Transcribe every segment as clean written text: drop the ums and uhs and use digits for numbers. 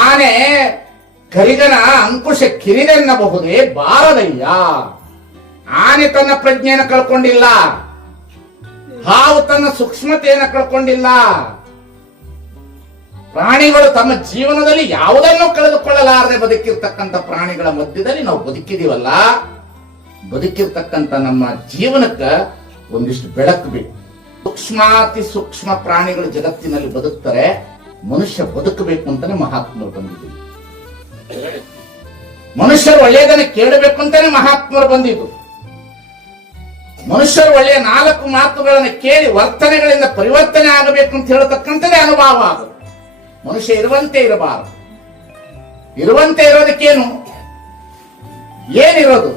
ಆನೆ ಕರಿಗನ ಅಂಕುಶ ಕಿರಿದೆನ್ನಬಹುದೇ ಬಾರದಯ್ಯ. ಆನೆ ತನ್ನ ಪ್ರಜ್ಞೆಯನ್ನು ಕಳ್ಕೊಂಡಿಲ್ಲ, ಹಾವು ತನ್ನ ಸೂಕ್ಷ್ಮತೆಯನ್ನು ಕಳ್ಕೊಂಡಿಲ್ಲ. ಪ್ರಾಣಿಗಳು ತಮ್ಮ ಜೀವನದಲ್ಲಿ ಯಾವುದನ್ನು ಕಳೆದುಕೊಳ್ಳಲಾರದೆ ಬದುಕಿರ್ತಕ್ಕಂಥ ಪ್ರಾಣಿಗಳ ಮಧ್ಯದಲ್ಲಿ ನಾವು ಬದುಕಿದೀವಲ್ಲ, ಬದುಕಿರ್ತಕ್ಕಂಥ ನಮ್ಮ ಜೀವನಕ್ಕೆ ಒಂದಿಷ್ಟು ಬೆಳಕು ಬೇಕು. ಸೂಕ್ಷ್ಮಾತಿ ಸೂಕ್ಷ್ಮ ಪ್ರಾಣಿಗಳು ಜಗತ್ತಿನಲ್ಲಿ ಬದುಕ್ತಾರೆ, ಮನುಷ್ಯ ಬದುಕಬೇಕು ಅಂತಾನೆ ಮಹಾತ್ಮರು ಬಂದಿದ್ದೀವಿ. ಮನುಷ್ಯರು ಒಳ್ಳೆಯದನ್ನು ಕೇಳಬೇಕು ಅಂತಾನೆ ಮಹಾತ್ಮರು ಬಂದಿದ್ದು. ಮನುಷ್ಯರು ಒಳ್ಳೆಯ 4 ಮಾತುಗಳನ್ನು ಕೇಳಿ ವರ್ತನೆಗಳಿಂದ ಪರಿವರ್ತನೆ ಆಗಬೇಕು ಅಂತ ಹೇಳತಕ್ಕಂಥದ್ದೇ ಅನುಭವ ಆಗುತ್ತೆ. ಮನುಷ್ಯ ಇರುವಂತೆ ಇರಬಾರದು. ಇರುವಂತೆ ಇರೋದಕ್ಕೇನು? ಏನಿರೋದು?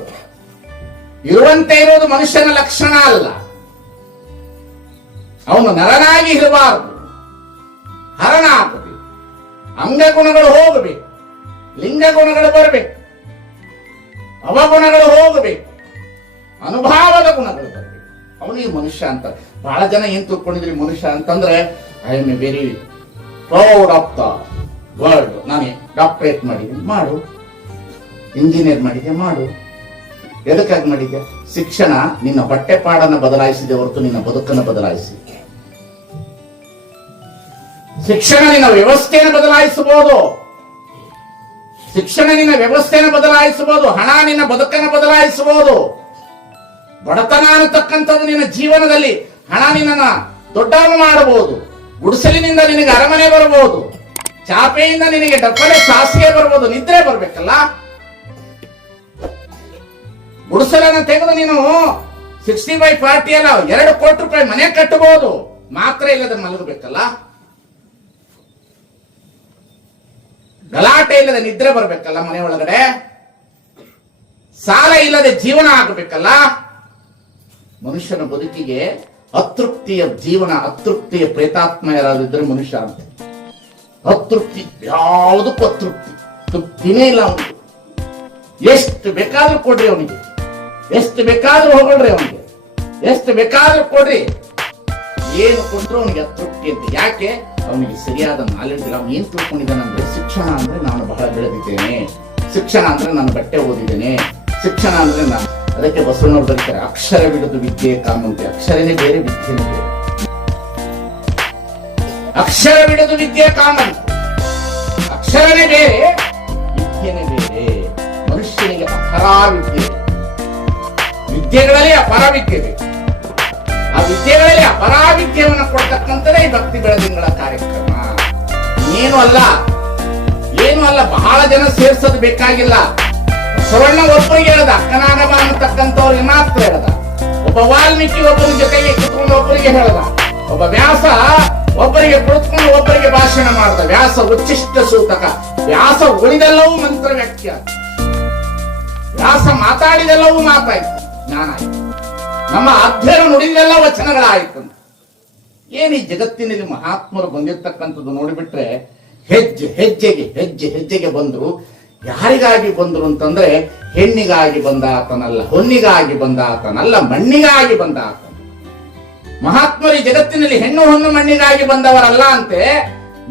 ಇರುವಂತೆ ಇರೋದು ಮನುಷ್ಯನ ಲಕ್ಷಣ ಅಲ್ಲ. ಅವನು ನರನಾಗಿ ಇರಬಾರದು, ಹರಣ ಆಗಬೇಕು. ಅಂಗಗುಣಗಳು ಹೋಗಬೇಕು, ಲಿಂಗ ಗುಣಗಳು ಬರಬೇಕು, ಅವಗುಣಗಳು ಹೋಗಬೇಕು, ಅನುಭಾವದ ಗುಣಗಳು ಬರಬೇಕು. ಅವನಿಗೆ ಮನುಷ್ಯ ಅಂತ. ಬಹಳ ಜನ ಏನ್ ತಿಳ್ಕೊಂಡಿದ್ರಿ ಮನುಷ್ಯ ಅಂತಂದ್ರೆ I M A very proud of the world. ನಾನು ಡಾಕ್ಟರೇಟ್ ಮಾಡಿದ್ದೀನಿ, ಮಾಡು. ಇಂಜಿನಿಯರ್ ಮಾಡಿದ್ದೆ, ಮಾಡು. ಎದಕ್ಕಾಗಿ ಮಾಡಿದ್ದೆ? ಶಿಕ್ಷಣ ನಿನ್ನ ಹೊಟ್ಟೆಪಾಡನ್ನು ಬದಲಾಯಿಸಿದೆ ಹೊರತು ನಿನ್ನ ಬದುಕನ್ನು ಬದಲಾಯಿಸಿ. ಶಿಕ್ಷಣ ನಿನ್ನ ವ್ಯವಸ್ಥೆಯನ್ನು ಬದಲಾಯಿಸಬಹುದು. ಶಿಕ್ಷಣ ನಿನ್ನ ವ್ಯವಸ್ಥೆಯನ್ನು ಬದಲಾಯಿಸಬಹುದು. ಹಣ ನಿನ್ನ ಬದುಕನ್ನು ಬದಲಾಯಿಸಬಹುದು. ಬಡತನ ಅನ್ನತಕ್ಕಂಥದ್ದು ನಿನ್ನ ಜೀವನದಲ್ಲಿ ಹಣ ನಿನ್ನನ್ನು ದೊಡ್ಡವನು ಮಾಡಬಹುದು. ಗುಡಿಸಲಿನಿಂದ ನಿನಗೆ ಅರಮನೆ ಬರಬಹುದು, ಚಾಪೆಯಿಂದ ನಿನಗೆ ಡಬ್ಬಲೆ ಸಾಸಿಗೆ ಬರಬಹುದು. ನಿದ್ರೆ ಬರ್ಬೇಕಲ್ಲ. ಗುಡಿಸಲನ್ನು ತೆಗೆದು ನೀನು 60/40 ಅಲ್ಲ 2 ಕೋಟಿ ರೂಪಾಯಿ ಮನೆ ಕಟ್ಟಬಹುದು. ಮಾತ್ರ ಇಲ್ಲದೆ ಮಲಗಬೇಕಲ್ಲ. ಗಲಾಟೆ ಇಲ್ಲದೆ ನಿದ್ರೆ ಬರ್ಬೇಕಲ್ಲ ಮನೆ ಒಳಗಡೆ. ಸಾಲ ಇಲ್ಲದೆ ಜೀವನ ಆಗಬೇಕಲ್ಲ. ಮನುಷ್ಯನ ಬದುಕಿಗೆ ಅತೃಪ್ತಿಯ ಜೀವನ, ಅತೃಪ್ತಿಯ ಪ್ರೇತಾತ್ಮ ಯಾರಾದಿದ್ರೆ ಮನುಷ್ಯ ಅಂತ. ಅತೃಪ್ತಿ, ಯಾವುದಕ್ಕೂ ಅತೃಪ್ತಿ, ತೃಪ್ತಿನೇ ಇಲ್ಲ ಅವನಿಗೆ. ಎಷ್ಟು ಬೇಕಾದ್ರೂ ಕೊಡ್ರಿ ಅವನಿಗೆ, ಎಷ್ಟು ಬೇಕಾದ್ರೂ ಹೊಗಳ್ರಿ ಅವನಿಗೆ, ಎಷ್ಟು ಬೇಕಾದ್ರೂ ಕೊಡ್ರಿ, ಏನು ಕೊಟ್ಟರು ಅವನಿಗೆ ಅತೃಪ್ತಿ ಅಂತ. ಯಾಕೆ? ಅವನಿಗೆ ಸರಿಯಾದ ನಾಲೆಡ್ಜ್ ಇಲ್ಲ. ಅವನು ಏನ್ ತಿಳ್ಕೊಂಡಿದ್ದಾನೆ ಅಂದ್ರೆ, ಶಿಕ್ಷಣ ಅಂದ್ರೆ ನಾನು ಬಹಳ ಬೆಳೆದಿದ್ದೇನೆ, ಶಿಕ್ಷಣ ಅಂದ್ರೆ ನಾನು ಬಟ್ಟೆ ಓದಿದ್ದೇನೆ, ಶಿಕ್ಷಣ ಅಂದ್ರೆ ನಾನು. ಅದಕ್ಕೆ ಬಸವಣ್ಣವ್ರು ಬರೀತಾರೆ, ಅಕ್ಷರ ಬಿಡದು ವಿದ್ಯೆ ಕಾಮಂತೆ. ಅಕ್ಷರನೇ ಬೇರೆ, ವಿದ್ಯೆನೇ ಬೇರೆ. ಅಕ್ಷರ ಬಿಡದು ವಿದ್ಯೆ ಕಾಮಂತೆ. ಅಕ್ಷರನೇ ಬೇರೆ, ವಿದ್ಯೆನೇ ಬೇರೆ. ಮನುಷ್ಯನಿಗೆ ಅಪರ ವಿದ್ಯೆ, ವಿದ್ಯೆಗಳಲ್ಲಿ ಅಪರ ವಿದ್ಯೆ ಬೇಕು. ಆ ವಿದ್ಯೆಗಳಲ್ಲಿ ಅಪರ ವಿದ್ಯೆಯನ್ನು ಕೊಡ್ತಕ್ಕಂಥದ್ದೇ ಈ ಭಕ್ತಿ ಬೆಳದಿಂಗಳ ಕಾರ್ಯಕ್ರಮ. ಏನು ಅಲ್ಲ, ಏನು ಅಲ್ಲ. ಬಹಳ ಜನ ಸೇರ್ಸೋದು ಬೇಕಾಗಿಲ್ಲ. ಬಸವಣ್ಣ ಒಬ್ಬರಿಗೆ ಹೇಳ್ದ, ಅಕ್ಕನಾಗಮ ಅನ್ನತಕ್ಕಂಥವ್ರಿಗೆ ಮಾತ್ರ ಹೇಳ್ದ. ಒಬ್ಬ ವಾಲ್ಮೀಕಿ ಒಬ್ಬರ ಜೊತೆಗೆ ಕುತ್ಕೊಂಡು ಒಬ್ಬರಿಗೆ ಹೇಳ್ದ. ಒಬ್ಬ ವ್ಯಾಸ ಒಬ್ಬರಿಗೆ ಕುಳಿತುಕೊಂಡು ಒಬ್ಬರಿಗೆ ಭಾಷಣ ಮಾಡ್ದ. ವ್ಯಾಸ ಉಚ್ಚಿಷ್ಟ ಸೂತಕ. ವ್ಯಾಸ ಉಳಿದೆಲ್ಲವೂ ಮಂತ್ರ ವ್ಯಾಖ್ಯ. ವ್ಯಾಸ ಮಾತಾಡಿದೆಲ್ಲವೂ ಮಾತಾಯ್ತು, ಜ್ಞಾನ ಆಯ್ತು. ನಮ್ಮ ಅಧ್ಯಯನ ನುಡಿದೆಲ್ಲ ವಚನಗಳಾಯ್ತು. ಏನ್ ಈ ಜಗತ್ತಿನಲ್ಲಿ ಮಹಾತ್ಮರು ಬಂದಿರ್ತಕ್ಕಂಥದ್ದು ನೋಡಿಬಿಟ್ರೆ ಹೆಜ್ಜೆ ಹೆಜ್ಜೆಗೆ ಬಂದ್ರು. ಯಾರಿಗಾಗಿ ಬಂದ್ರು ಅಂತಂದ್ರೆ, ಹೆಣ್ಣಿಗಾಗಿ ಬಂದ ಆತನಲ್ಲ, ಹೊನ್ನಿಗಾಗಿ ಬಂದ ಆತನಲ್ಲ, ಮಣ್ಣಿಗಾಗಿ ಬಂದ ಆತನ. ಮಹಾತ್ಮರು ಈ ಜಗತ್ತಿನಲ್ಲಿ ಹೆಣ್ಣು ಹೊನ್ನು ಮಣ್ಣಿಗಾಗಿ ಬಂದವರಲ್ಲ ಅಂತೆ.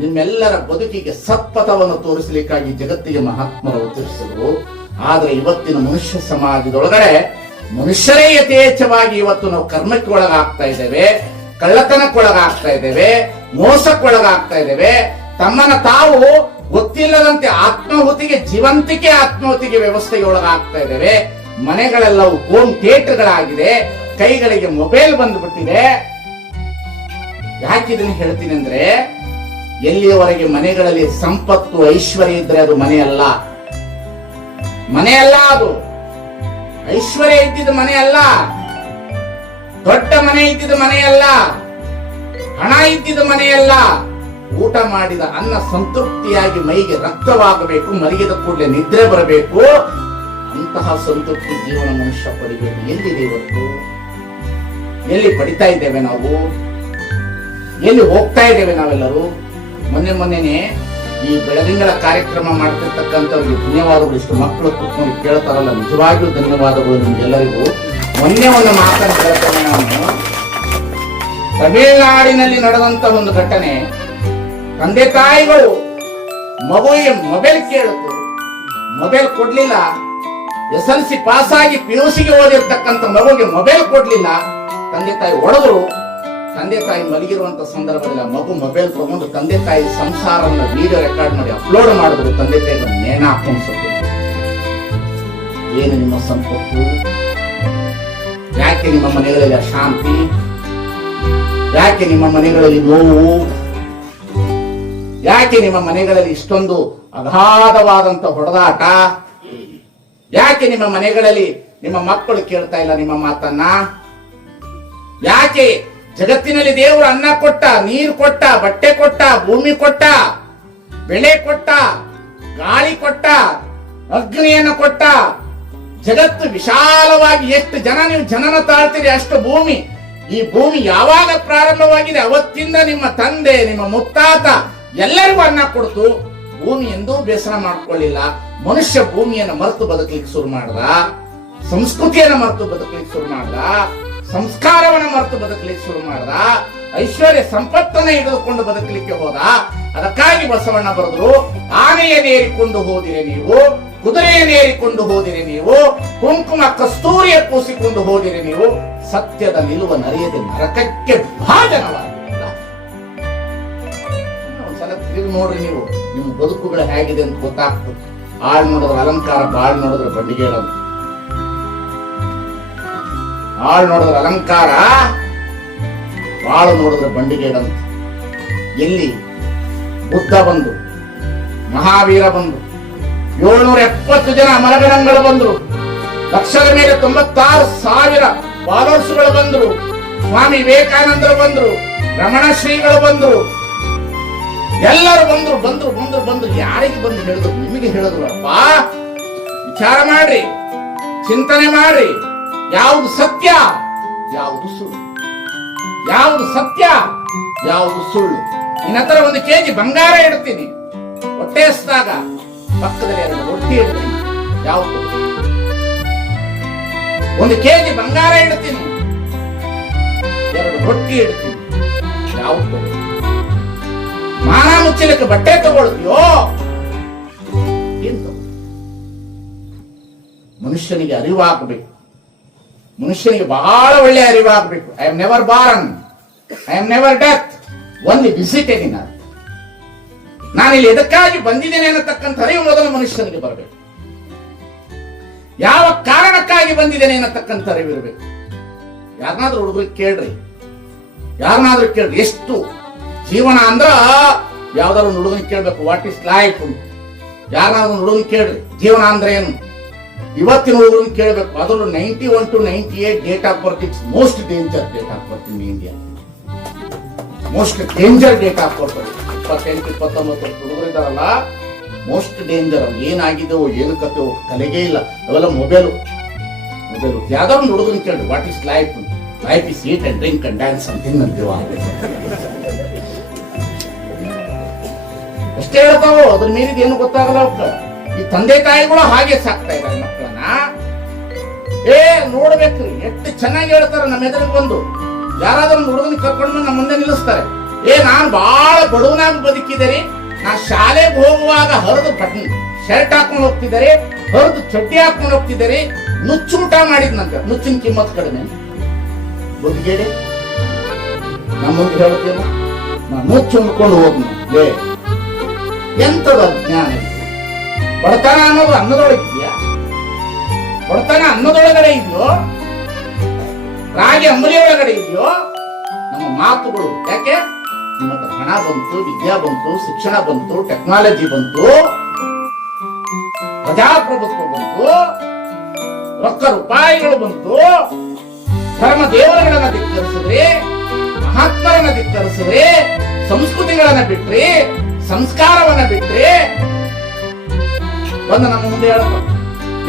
ನಿಮ್ಮೆಲ್ಲರ ಬದುಕಿಗೆ ಸತ್ಪಥವನ್ನು ತೋರಿಸಲಿಕ್ಕಾಗಿ ಜಗತ್ತಿಗೆ ಮಹಾತ್ಮರು ಅವತರಿಸಿದ್ರು. ಆದ್ರೆ ಇವತ್ತಿನ ಮನುಷ್ಯ ಸಮಾಜದೊಳಗಡೆ ಮನುಷ್ಯರೇ ಯಥೇಚ್ಛವಾಗಿ ಇವತ್ತು ನಾವು ಕರ್ಮಕ್ಕೆ ಒಳಗಾಗ್ತಾ ಇದ್ದೇವೆ, ಕಳ್ಳತನಕ್ಕೊಳಗಾಗ್ತಾ ಇದ್ದೇವೆ, ಮೋಸಕ್ಕೊಳಗಾಗ್ತಾ ಇದ್ದೇವೆ. ತಮ್ಮನ್ನ ತಾವು ಗೊತ್ತಿಲ್ಲದಂತೆ ಆತ್ಮಾಹುತಿಗೆ, ಜೀವಂತಿಕೆ ಆತ್ಮಾಹುತಿಗೆ ವ್ಯವಸ್ಥೆಗೆ ಒಳಗಾಗ್ತಾ ಇದ್ದೇವೆ. ಮನೆಗಳೆಲ್ಲವೂ ಹೋಮ್ ಥಿಯೇಟರ್ಗಳಾಗಿದೆ, ಕೈಗಳಿಗೆ ಮೊಬೈಲ್ ಬಂದ್ಬಿಟ್ಟಿದೆ. ಯಾಕೆ ಇದನ್ನು ಹೇಳ್ತೀನಿ ಅಂದ್ರೆ, ಎಲ್ಲಿಯವರೆಗೆ ಮನೆಗಳಲ್ಲಿ ಸಂಪತ್ತು ಐಶ್ವರ್ಯ ಇದ್ರೆ ಅದು ಮನೆ ಅಲ್ಲ. ಮನೆ ಅಲ್ಲ ಅದು. ಐಶ್ವರ್ಯ ಇದ್ದಿದ್ದು ಮನೆ ಅಲ್ಲ, ದೊಡ್ಡ ಮನೆ ಇದ್ದಿದ್ದು ಮನೆಯಲ್ಲ, ಹಣ ಇದ್ದಿದ್ದು ಮನೆಯಲ್ಲ. ಊಟ ಮಾಡಿದ ಅನ್ನ ಸಂತೃಪ್ತಿಯಾಗಿ ಮೈಗೆ ರಕ್ತವಾಗಬೇಕು, ಮಲಗಿದ ಕೂಡಲೇ ನಿದ್ರೆ ಬರಬೇಕು. ಅಂತಹ ಸಂತೃಪ್ತಿ ಜೀವನ ಮನುಷ್ಯ ಪಡಿಬೇಕು. ಎಲ್ಲಿದೆ ಇವತ್ತು? ಎಲ್ಲಿ ಪಡಿತಾ ಇದ್ದೇವೆ ನಾವು? ಎಲ್ಲಿ ಹೋಗ್ತಾ ಇದ್ದೇವೆ ನಾವೆಲ್ಲರೂ? ಮೊನ್ನೆನೆ ಈ ಬೆಳದಿಂಗಳ ಕಾರ್ಯಕ್ರಮ ಮಾಡ್ತಿರ್ತಕ್ಕಂಥವ್ರಿಗೆ ಧನ್ಯವಾದಗಳು. ಇಷ್ಟು ಮಕ್ಕಳು ಕೂತ್ಕೊಂಡು ಕೇಳ್ತಾರಲ್ಲ, ನಿಜವಾಗಿಯೂ ಧನ್ಯವಾದಗಳು ನಿಮ್ಗೆಲ್ಲರಿಗೂ. ಮೊನ್ನೆ ಒಂದು ಮಾತನ್ನು ಹೇಳ್ತೇನೆ ನಾನು. ತಮಿಳುನಾಡಿನಲ್ಲಿ ನಡೆದಂತ ಒಂದು ಘಟನೆ. ತಂದೆ ತಾಯಿಗಳು ಮಗುವಿಗೆ ಮೊಬೈಲ್ ಕೇಳಿತು, ಮೊಬೈಲ್ ಕೊಡ್ಲಿಲ್ಲ. SLC ಪಾಸ್ ಆಗಿ PUC ಓದಿರ್ತಕ್ಕಂಥ ಮಗುಗೆ ಮೊಬೈಲ್ ಕೊಡ್ಲಿಲ್ಲ. ತಂದೆ ತಾಯಿ ಹೊಡೆದ್ರು. ತಂದೆ ತಾಯಿ ಮಲಗಿರುವಂತ ಸಂದರ್ಭದಲ್ಲಿ ಮಗು ಮೊಬೈಲ್ ತಗೊಂಡು ತಂದೆ ತಾಯಿ ಸಂಸಾರವನ್ನು ವಿಡಿಯೋ ರೆಕಾರ್ಡ್ ಮಾಡಿ ಅಪ್ಲೋಡ್ ಮಾಡಿದ್ರು. ತಂದೆ ತಾಯಿ ನೇಣ ಹಾಕೊಂಡು ಏನು ನಿಮ್ಮ ಸಂಪತ್ತು? ಯಾಕೆ ನಿಮ್ಮ ಮನೆಗಳಲ್ಲಿ ಅಶಾಂತಿ? ಯಾಕೆ ನಿಮ್ಮ ಮನೆಗಳಲ್ಲಿ ನೋವು? ಯಾಕೆ ನಿಮ್ಮ ಮನೆಗಳಲ್ಲಿ ಇಷ್ಟೊಂದು ಅಗಾಧವಾದಂತ ಹೊಡೆದಾಟ? ಯಾಕೆ ನಿಮ್ಮ ಮನೆಗಳಲ್ಲಿ ನಿಮ್ಮ ಮಕ್ಕಳು ಕೇಳ್ತಾ ಇಲ್ಲ ನಿಮ್ಮ ಮಾತನ್ನ? ಯಾಕೆ ಜಗತ್ತಿನಲ್ಲಿ ದೇವರು ಅನ್ನ ಕೊಟ್ಟ, ನೀರು ಕೊಟ್ಟ, ಬಟ್ಟೆ ಕೊಟ್ಟ, ಭೂಮಿ ಕೊಟ್ಟ, ಬೆಳೆ ಕೊಟ್ಟ, ಗಾಳಿ ಕೊಟ್ಟ, ಅಗ್ನಿಯನ್ನು ಕೊಟ್ಟ, ಜಗತ್ತು ವಿಶಾಲವಾಗಿ ಎಷ್ಟು ಜನ ನೀವು ಜನನ ತಾಳ್ತೀರಿ ಅಷ್ಟು ಭೂಮಿ. ಈ ಭೂಮಿ ಯಾವಾಗ ಪ್ರಾರಂಭವಾಗಿದೆ ಅವತ್ತಿಂದ ನಿಮ್ಮ ತಂದೆ, ನಿಮ್ಮ ಮುತ್ತಾತ ಎಲ್ಲರಿಗೂ ಅನ್ನ ಕೊಡ್ತು. ಭೂಮಿ ಎಂದೂ ಬೇಸರ ಮಾಡ್ಕೊಳ್ಳಿಲ್ಲ. ಮನುಷ್ಯ ಭೂಮಿಯನ್ನು ಮರೆತು ಬದುಕಲಿಕ್ಕೆ ಶುರು ಮಾಡ್ದ, ಸಂಸ್ಕೃತಿಯನ್ನು ಮರೆತು ಬದುಕಲಿಕ್ಕೆ ಶುರು ಮಾಡ್ದ, ಸಂಸ್ಕಾರವನ್ನು ಮರೆತು ಬದುಕಲಿಕ್ಕೆ ಶುರು ಮಾಡ್ದ, ಐಶ್ವರ್ಯ ಸಂಪತ್ತನ್ನ ಹಿಡಿದುಕೊಂಡು ಬದುಕಲಿಕ್ಕೆ ಹೋದ. ಅದಕ್ಕಾಗಿ ಬಸವಣ್ಣ ಬರೆದ್ರು, ಆನೆಯನ್ನೇರಿಕೊಂಡು ಹೋದಿರಿ ನೀವು, ಕುದುರೆಯನ್ನೇರಿಕೊಂಡು ಹೋದಿರಿ ನೀವು, ಕುಂಕುಮ ಕಸ್ತೂರಿಯ ಪೂಸಿಕೊಂಡು ಹೋದಿರಿ ನೀವು, ಸತ್ಯದ ನಿಲುವ ನರಿಯದೆ ನರಕಕ್ಕೆ ಭಾಜನವಾಗಿಲ್ಲ. ಒಂದ್ಸಲ ತಿರುಗಿ ನೋಡ್ರಿ, ನೀವು ನಿಮ್ಮ ಬದುಕುಗಳು ಹೇಗಿದೆ ಅಂತ ಗೊತ್ತಾಗ್ತದೆ. ಆಳ್ ನೋಡಿದ್ರೆ ಅಲಂಕಾರ, ಬಾಳ್ ನೋಡಿದ್ರೆ ಬಂಡಿಗೆ ಹೇಳೋದು. ಆಳ್ ನೋಡಿದ್ರೆ ಅಲಂಕಾರ, ಬಾಳು ನೋಡಿದ್ರೆ ಬಂಡಿಗೆ ಹೇಳಂತ. ಎಲ್ಲಿ ಬುದ್ಧ ಬಂದು, ಮಹಾವೀರ ಬಂದು, 770 ಜನ ಮರಗಣಗಳು ಬಂದ್ರು, ಲಕ್ಷದ ಮೇಲೆ 96,000 ಫಾಲೋವರ್ಸ್ಗಳು ಬಂದ್ರು, ಸ್ವಾಮಿ ವಿವೇಕಾನಂದರು ಬಂದ್ರು, ರಮಣ ಶ್ರೀಗಳು ಬಂದ್ರು, ಎಲ್ಲರೂ ಬಂದ್ರು ಬಂದ್ರು ಬಂದ್ರು ಬಂದ್ರು ಯಾರಿಗೆ ಬಂದು ಹೇಳಿದ್ರು? ನಿಮಗೆ ಹೇಳಿದ್ರು. ಅಪ್ಪ, ವಿಚಾರ ಮಾಡ್ರಿ, ಚಿಂತನೆ ಮಾಡ್ರಿ, ಯಾವುದು ಸತ್ಯ, ಯಾವುದು ಸುಳ್ಳು, ಯಾವುದು ಸತ್ಯ, ಯಾವುದು ಸುಳ್ಳು. ನಿನ್ನ ಹತ್ರ 1 kg ಬಂಗಾರ ಇಡ್ತೀನಿ, ಹೊಟ್ಟೆ ಹಸ್ದಾಗ ಪಕ್ಕದಲ್ಲಿ 2 ರೊಟ್ಟಿ ಇಡ್ತೀನಿ, ಯಾವುದು? 1 kg ಬಂಗಾರ ಇಡ್ತೀನಿ, 2 ರೊಟ್ಟಿ ಇಡ್ತೀನಿ, ಯಾವುದು? ಮಾನ ಮುಚ್ಚಲಿಕ್ಕೆ ಬಟ್ಟೆ ತಗೊಳ್ತೀಯೋ? ಏನು? ಮನುಷ್ಯನಿಗೆ ಅರಿವಾಗಬೇಕು, ಮನುಷ್ಯನಿಗೆ ಬಹಳ ಒಳ್ಳೆಯ ಅರಿವಾಗಬೇಕು. I am never born, I am never death, only visited in earth. ನಾನು ಇಲ್ಲಿ ಎದಕ್ಕಾಗಿ ಬಂದಿದ್ದೇನೆ ಅನ್ನತಕ್ಕಂಥ ಅರಿವು ಮೊದಲು ಮನುಷ್ಯನಿಗೆ ಬರಬೇಕು. ಯಾವ ಕಾರಣಕ್ಕಾಗಿ ಬಂದಿದ್ದೇನೆ ಅನ್ನತಕ್ಕಂಥ ಅರಿವು ಇರಬೇಕು. ಯಾರನ್ನಾದ್ರೂ ಹುಡುಗರಿಗೆ ಕೇಳ್ರಿ, ಯಾರನ್ನಾದ್ರೂ ಕೇಳ್ರಿ, ಎಷ್ಟು ಜೀವನ ಅಂದ್ರ ಯಾವ್ದಾದ್ರು ಹುಡುಗನಿಗೆ ಕೇಳ್ಬೇಕು, ವಾಟ್ ಇಸ್ ಲೈಫ್. ಯಾರನ್ನಾದ್ರೂ ಹುಡುಗನಿಗೆ ಕೇಳ್ರಿ, ಜೀವನ ಅಂದ್ರೆ ಏನು. ಇವತ್ತಿನ ಹುಡುಗರನ್ನ ಕೇಳಬೇಕು. ಅದರಲ್ಲೂ 91 to 98 date of birth, it's most danger date of birth in India. Most danger date of birth. 28, 29 ಹುಡುಗರಿದ್ದಾರಲ್ಲ, ಮೋಸ್ಟ್ ಡೇಂಜರ್. ಏನಾಗಿದೆವೋ ಏನು ಕಥೆಯೋ ತಲೆಗೇ ಇಲ್ಲ. ಅವೆಲ್ಲ ಮೊಬೈಲು. ಯಾವ್ದಾದ್ರು ಒಂದು ಹುಡುಗನ ಕೇಳಿ, what is life? Life is heat and drink and dance ಅಂತ ತಿನ್ನಂತೀವ ಅಷ್ಟೇ ಹೇಳ್ತಾವೋ. ಅದ್ರ ಮೀರಿದ ಏನು ಗೊತ್ತಾಗಲ್ಲ ಅವಕ್ಕ. ಈ ತಂದೆ ತಾಯಿಗಳು ಹಾಗೆ ಸಾಕ್ತಾ ಇದ್ದಾರೆ ಮಕ್ಕಳನ್ನ. ನೋಡ್ಬೇಕ್ರಿ, ಎಷ್ಟು ಚೆನ್ನಾಗಿ ಹೇಳ್ತಾರ. ನಮ್ಮ ಎದುರಿಗೆ ಬಂದು ಯಾರಾದ್ರೂ ಹುಡುಗನ ಕರ್ಕೊಂಡು ನಮ್ಮ ಮುಂದೆ ನಿಲ್ಲಿಸ್ತಾರೆ. ನಾನ್ ಬಹಳ ಬಡವನಾಗಿ ಬದುಕಿದರೆ, ನಾ ಶಾಲೆಗೆ ಹೋಗುವಾಗ ಹರಿದು ಬಟನ್ ಶರ್ಟ್ ಹಾಕೊಂಡು ಹೋಗ್ತಿದ್ದಾರೆ, ಹರಿದು ಚಡ್ಡಿ ಹಾಕೊಂಡು ಹೋಗ್ತಿದ್ದಾರೆ, ನುಚ್ಚು ಊಟ ಮಾಡಿದ್ನಂತ. ನುಚ್ಚಿನ ಕಿಮ್ಮತ್ ಕಡಿಮೆ. ಬದುಕೇಡಿ ನಮ್ಮ ಮುಂದೆ ಹೇಳ್ತೇನೆ, ನಾ ನುಚ್ಚು ಉಣ್ಕೊಂಡು ಹೋಗ್ನ. ಎಂತದ ಜ್ಞಾನ? ಬಡತನ ಅನ್ನೋದು ಅನ್ನದೊಳಗಿದ್ಯಾ? ಬಡತನ ಅನ್ನದೊಳಗಡೆ ಇದೆಯೋ? ರಾಗಿ ಅಂಬಲಿ ಒಳಗಡೆ ಇದೆಯೋ? ನಮ್ಮ ಮಾತುಗಳು ಯಾಕೆ? ನಿಮ್ಮ ಹತ್ರ ಹಣ ಬಂತು, ವಿದ್ಯಾ ಬಂತು, ಶಿಕ್ಷಣ ಬಂತು, ಟೆಕ್ನಾಲಜಿ ಬಂತು, ಪ್ರಜಾಪ್ರಭುತ್ವ ಬಂತು, ರೊಕ್ಕ ರೂಪಾಯಿಗಳು ಬಂತು, ಧರ್ಮ ದೇವರುಗಳನ್ನ ಧಿಕ್ಕರಿಸಿದ್ರಿ, ಮಹಾತ್ಮರನ್ನ ಧಿಕ್ಕರಿಸಿದ್ರಿ, ಸಂಸ್ಕೃತಿಗಳನ್ನ ಬಿಟ್ರಿ, ಸಂಸ್ಕಾರವನ್ನ ಬಿಟ್ರಿ. ಬಂದ ನಮ್ಮ ಮುಂದೆ ಹೇಳಪ್ಪ,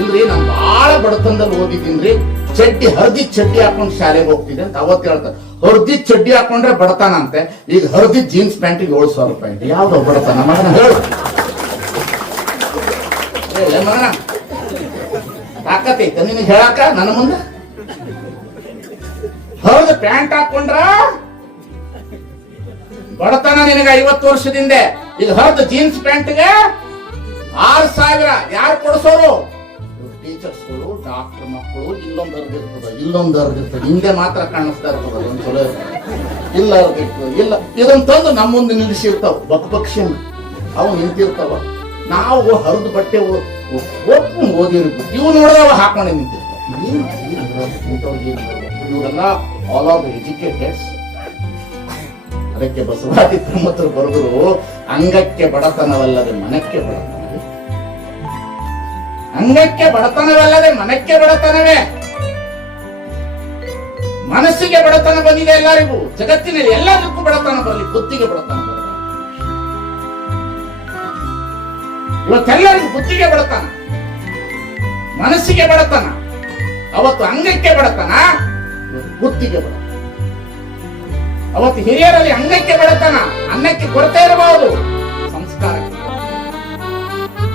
ಇಲ್ರಿ ನಾನು ಬಹಳ ಬಡತನದಲ್ಲಿ ಓದಿದ್ದೀನ್ರಿ, ಚಡ್ಡಿ ಹರಿದಿ ಚಡ್ಡಿ ಹಾಕೊಂಡು ಶಾಲೆಗೆ ಹೋಗ್ತಿದ್ದೆ ಅಂತ ಅವತ್ತು ಹೇಳ್ತಾರೆ. ಹರಿದಿ ಚಡ್ಡಿ ಹಾಕೊಂಡ್ರೆ ಬಡತನ ಅಂತೆ. ಈಗ ಹರಿದಿ ಜೀನ್ಸ್ ಪ್ಯಾಂಟಿಗೆ 7,000 ರೂಪಾಯಿ. ಯಾವ್ದು ಬಡತನ ಮಗನ ಹೇಳು? ಮಗನ ತಾಕತ್ತೈತೆ ನಿನಗೆ ಹೇಳಾಕ ನನ್ನ ಮುಂದೆ? ಹರಿದು ಪ್ಯಾಂಟ್ ಹಾಕೊಂಡ್ರ ಬಡತನ ನಿನಗೆ 50 ವರ್ಷದಿಂದ. ಈಗ ಹರಿದ ಜೀನ್ಸ್ ಪ್ಯಾಂಟ್ಗೆ 6,000 ಯಾರು ಕೊಡಿಸೋರು? ಟೀಚರ್ಸ್ಗಳು, ಡಾಕ್ಟರ್ ಮಕ್ಕಳು. ಇಲ್ಲೊಂದು ಹರಿದಿರ್ತದೆ ಹಿಂದೆ ಮಾತ್ರ ಕಾಣಿಸ್ತಾ ಇರ್ತದ, ಒಂದ್ ಚಲೋ ಇಲ್ಲ ಹರಿದಿರ್ತದೆ. ಇಲ್ಲ ಇದನ್ನ ತಂದು ನಮ್ಮ ಮುಂದೆ ನಿಲ್ಲಿಸಿರ್ತಾವ ಬಕ್ಪಕ್ಷಿ, ಅವು ನಿಂತಿರ್ತಾವ. ನಾವು ಹರಿದು ಬಟ್ಟೆ ಒಪ್ಪು ಓದಿರ್ಬೇಕು, ಇವು ನೋಡಿದವ ಹಾಕೊಂಡೆ ನಿಂತಿರ್ತಾವ. ಇವರೆಲ್ಲ ಆಲ್ ಆರ್ ಎಜುಕೇಟೆಡ್ಸ್. ಅದಕ್ಕೆ ಬಸವಾದಿ ಪ್ರಮುಖರು ಬರೆದರು, ಅಂಗಕ್ಕೆ ಬಡತನವಲ್ಲದೆ ಮನಕ್ಕೆ ಬಡತನವೇ. ಅಂಗಕ್ಕೆ ಬಡತನವಲ್ಲದೆ ಮನಕ್ಕೆ ಬಡತನವೇ. ಮನಸ್ಸಿಗೆ ಬಡತನ ಬಂದಿದೆ ಎಲ್ಲರಿಗೂ, ಜಗತ್ತಿನಲ್ಲಿ ಎಲ್ಲರಿಗೂ ಬಡತನ ಬರಲಿ, ಬುದ್ಧಿಗೆ ಬಡತನ ಬರಲಿ. ಇವತ್ತೆಲ್ಲರಿಗೂ ಬುದ್ಧಿಗೆ ಬಡತನ, ಮನಸ್ಸಿಗೆ ಬಡತನ. ಅವತ್ತು ಅಂಗಕ್ಕೆ ಬಡತನ, ಬುದ್ಧಿಗೆ ಬಡತನ. ಅವತ್ತು ಹಿರಿಯರಲ್ಲಿ ಅಂಗಕ್ಕೆ ಬಡತನ, ಅನ್ನಕ್ಕೆ ಕೊರತೆ ಇರಬಹುದು, ಸಂಸ್ಕಾರಕ್ಕೆ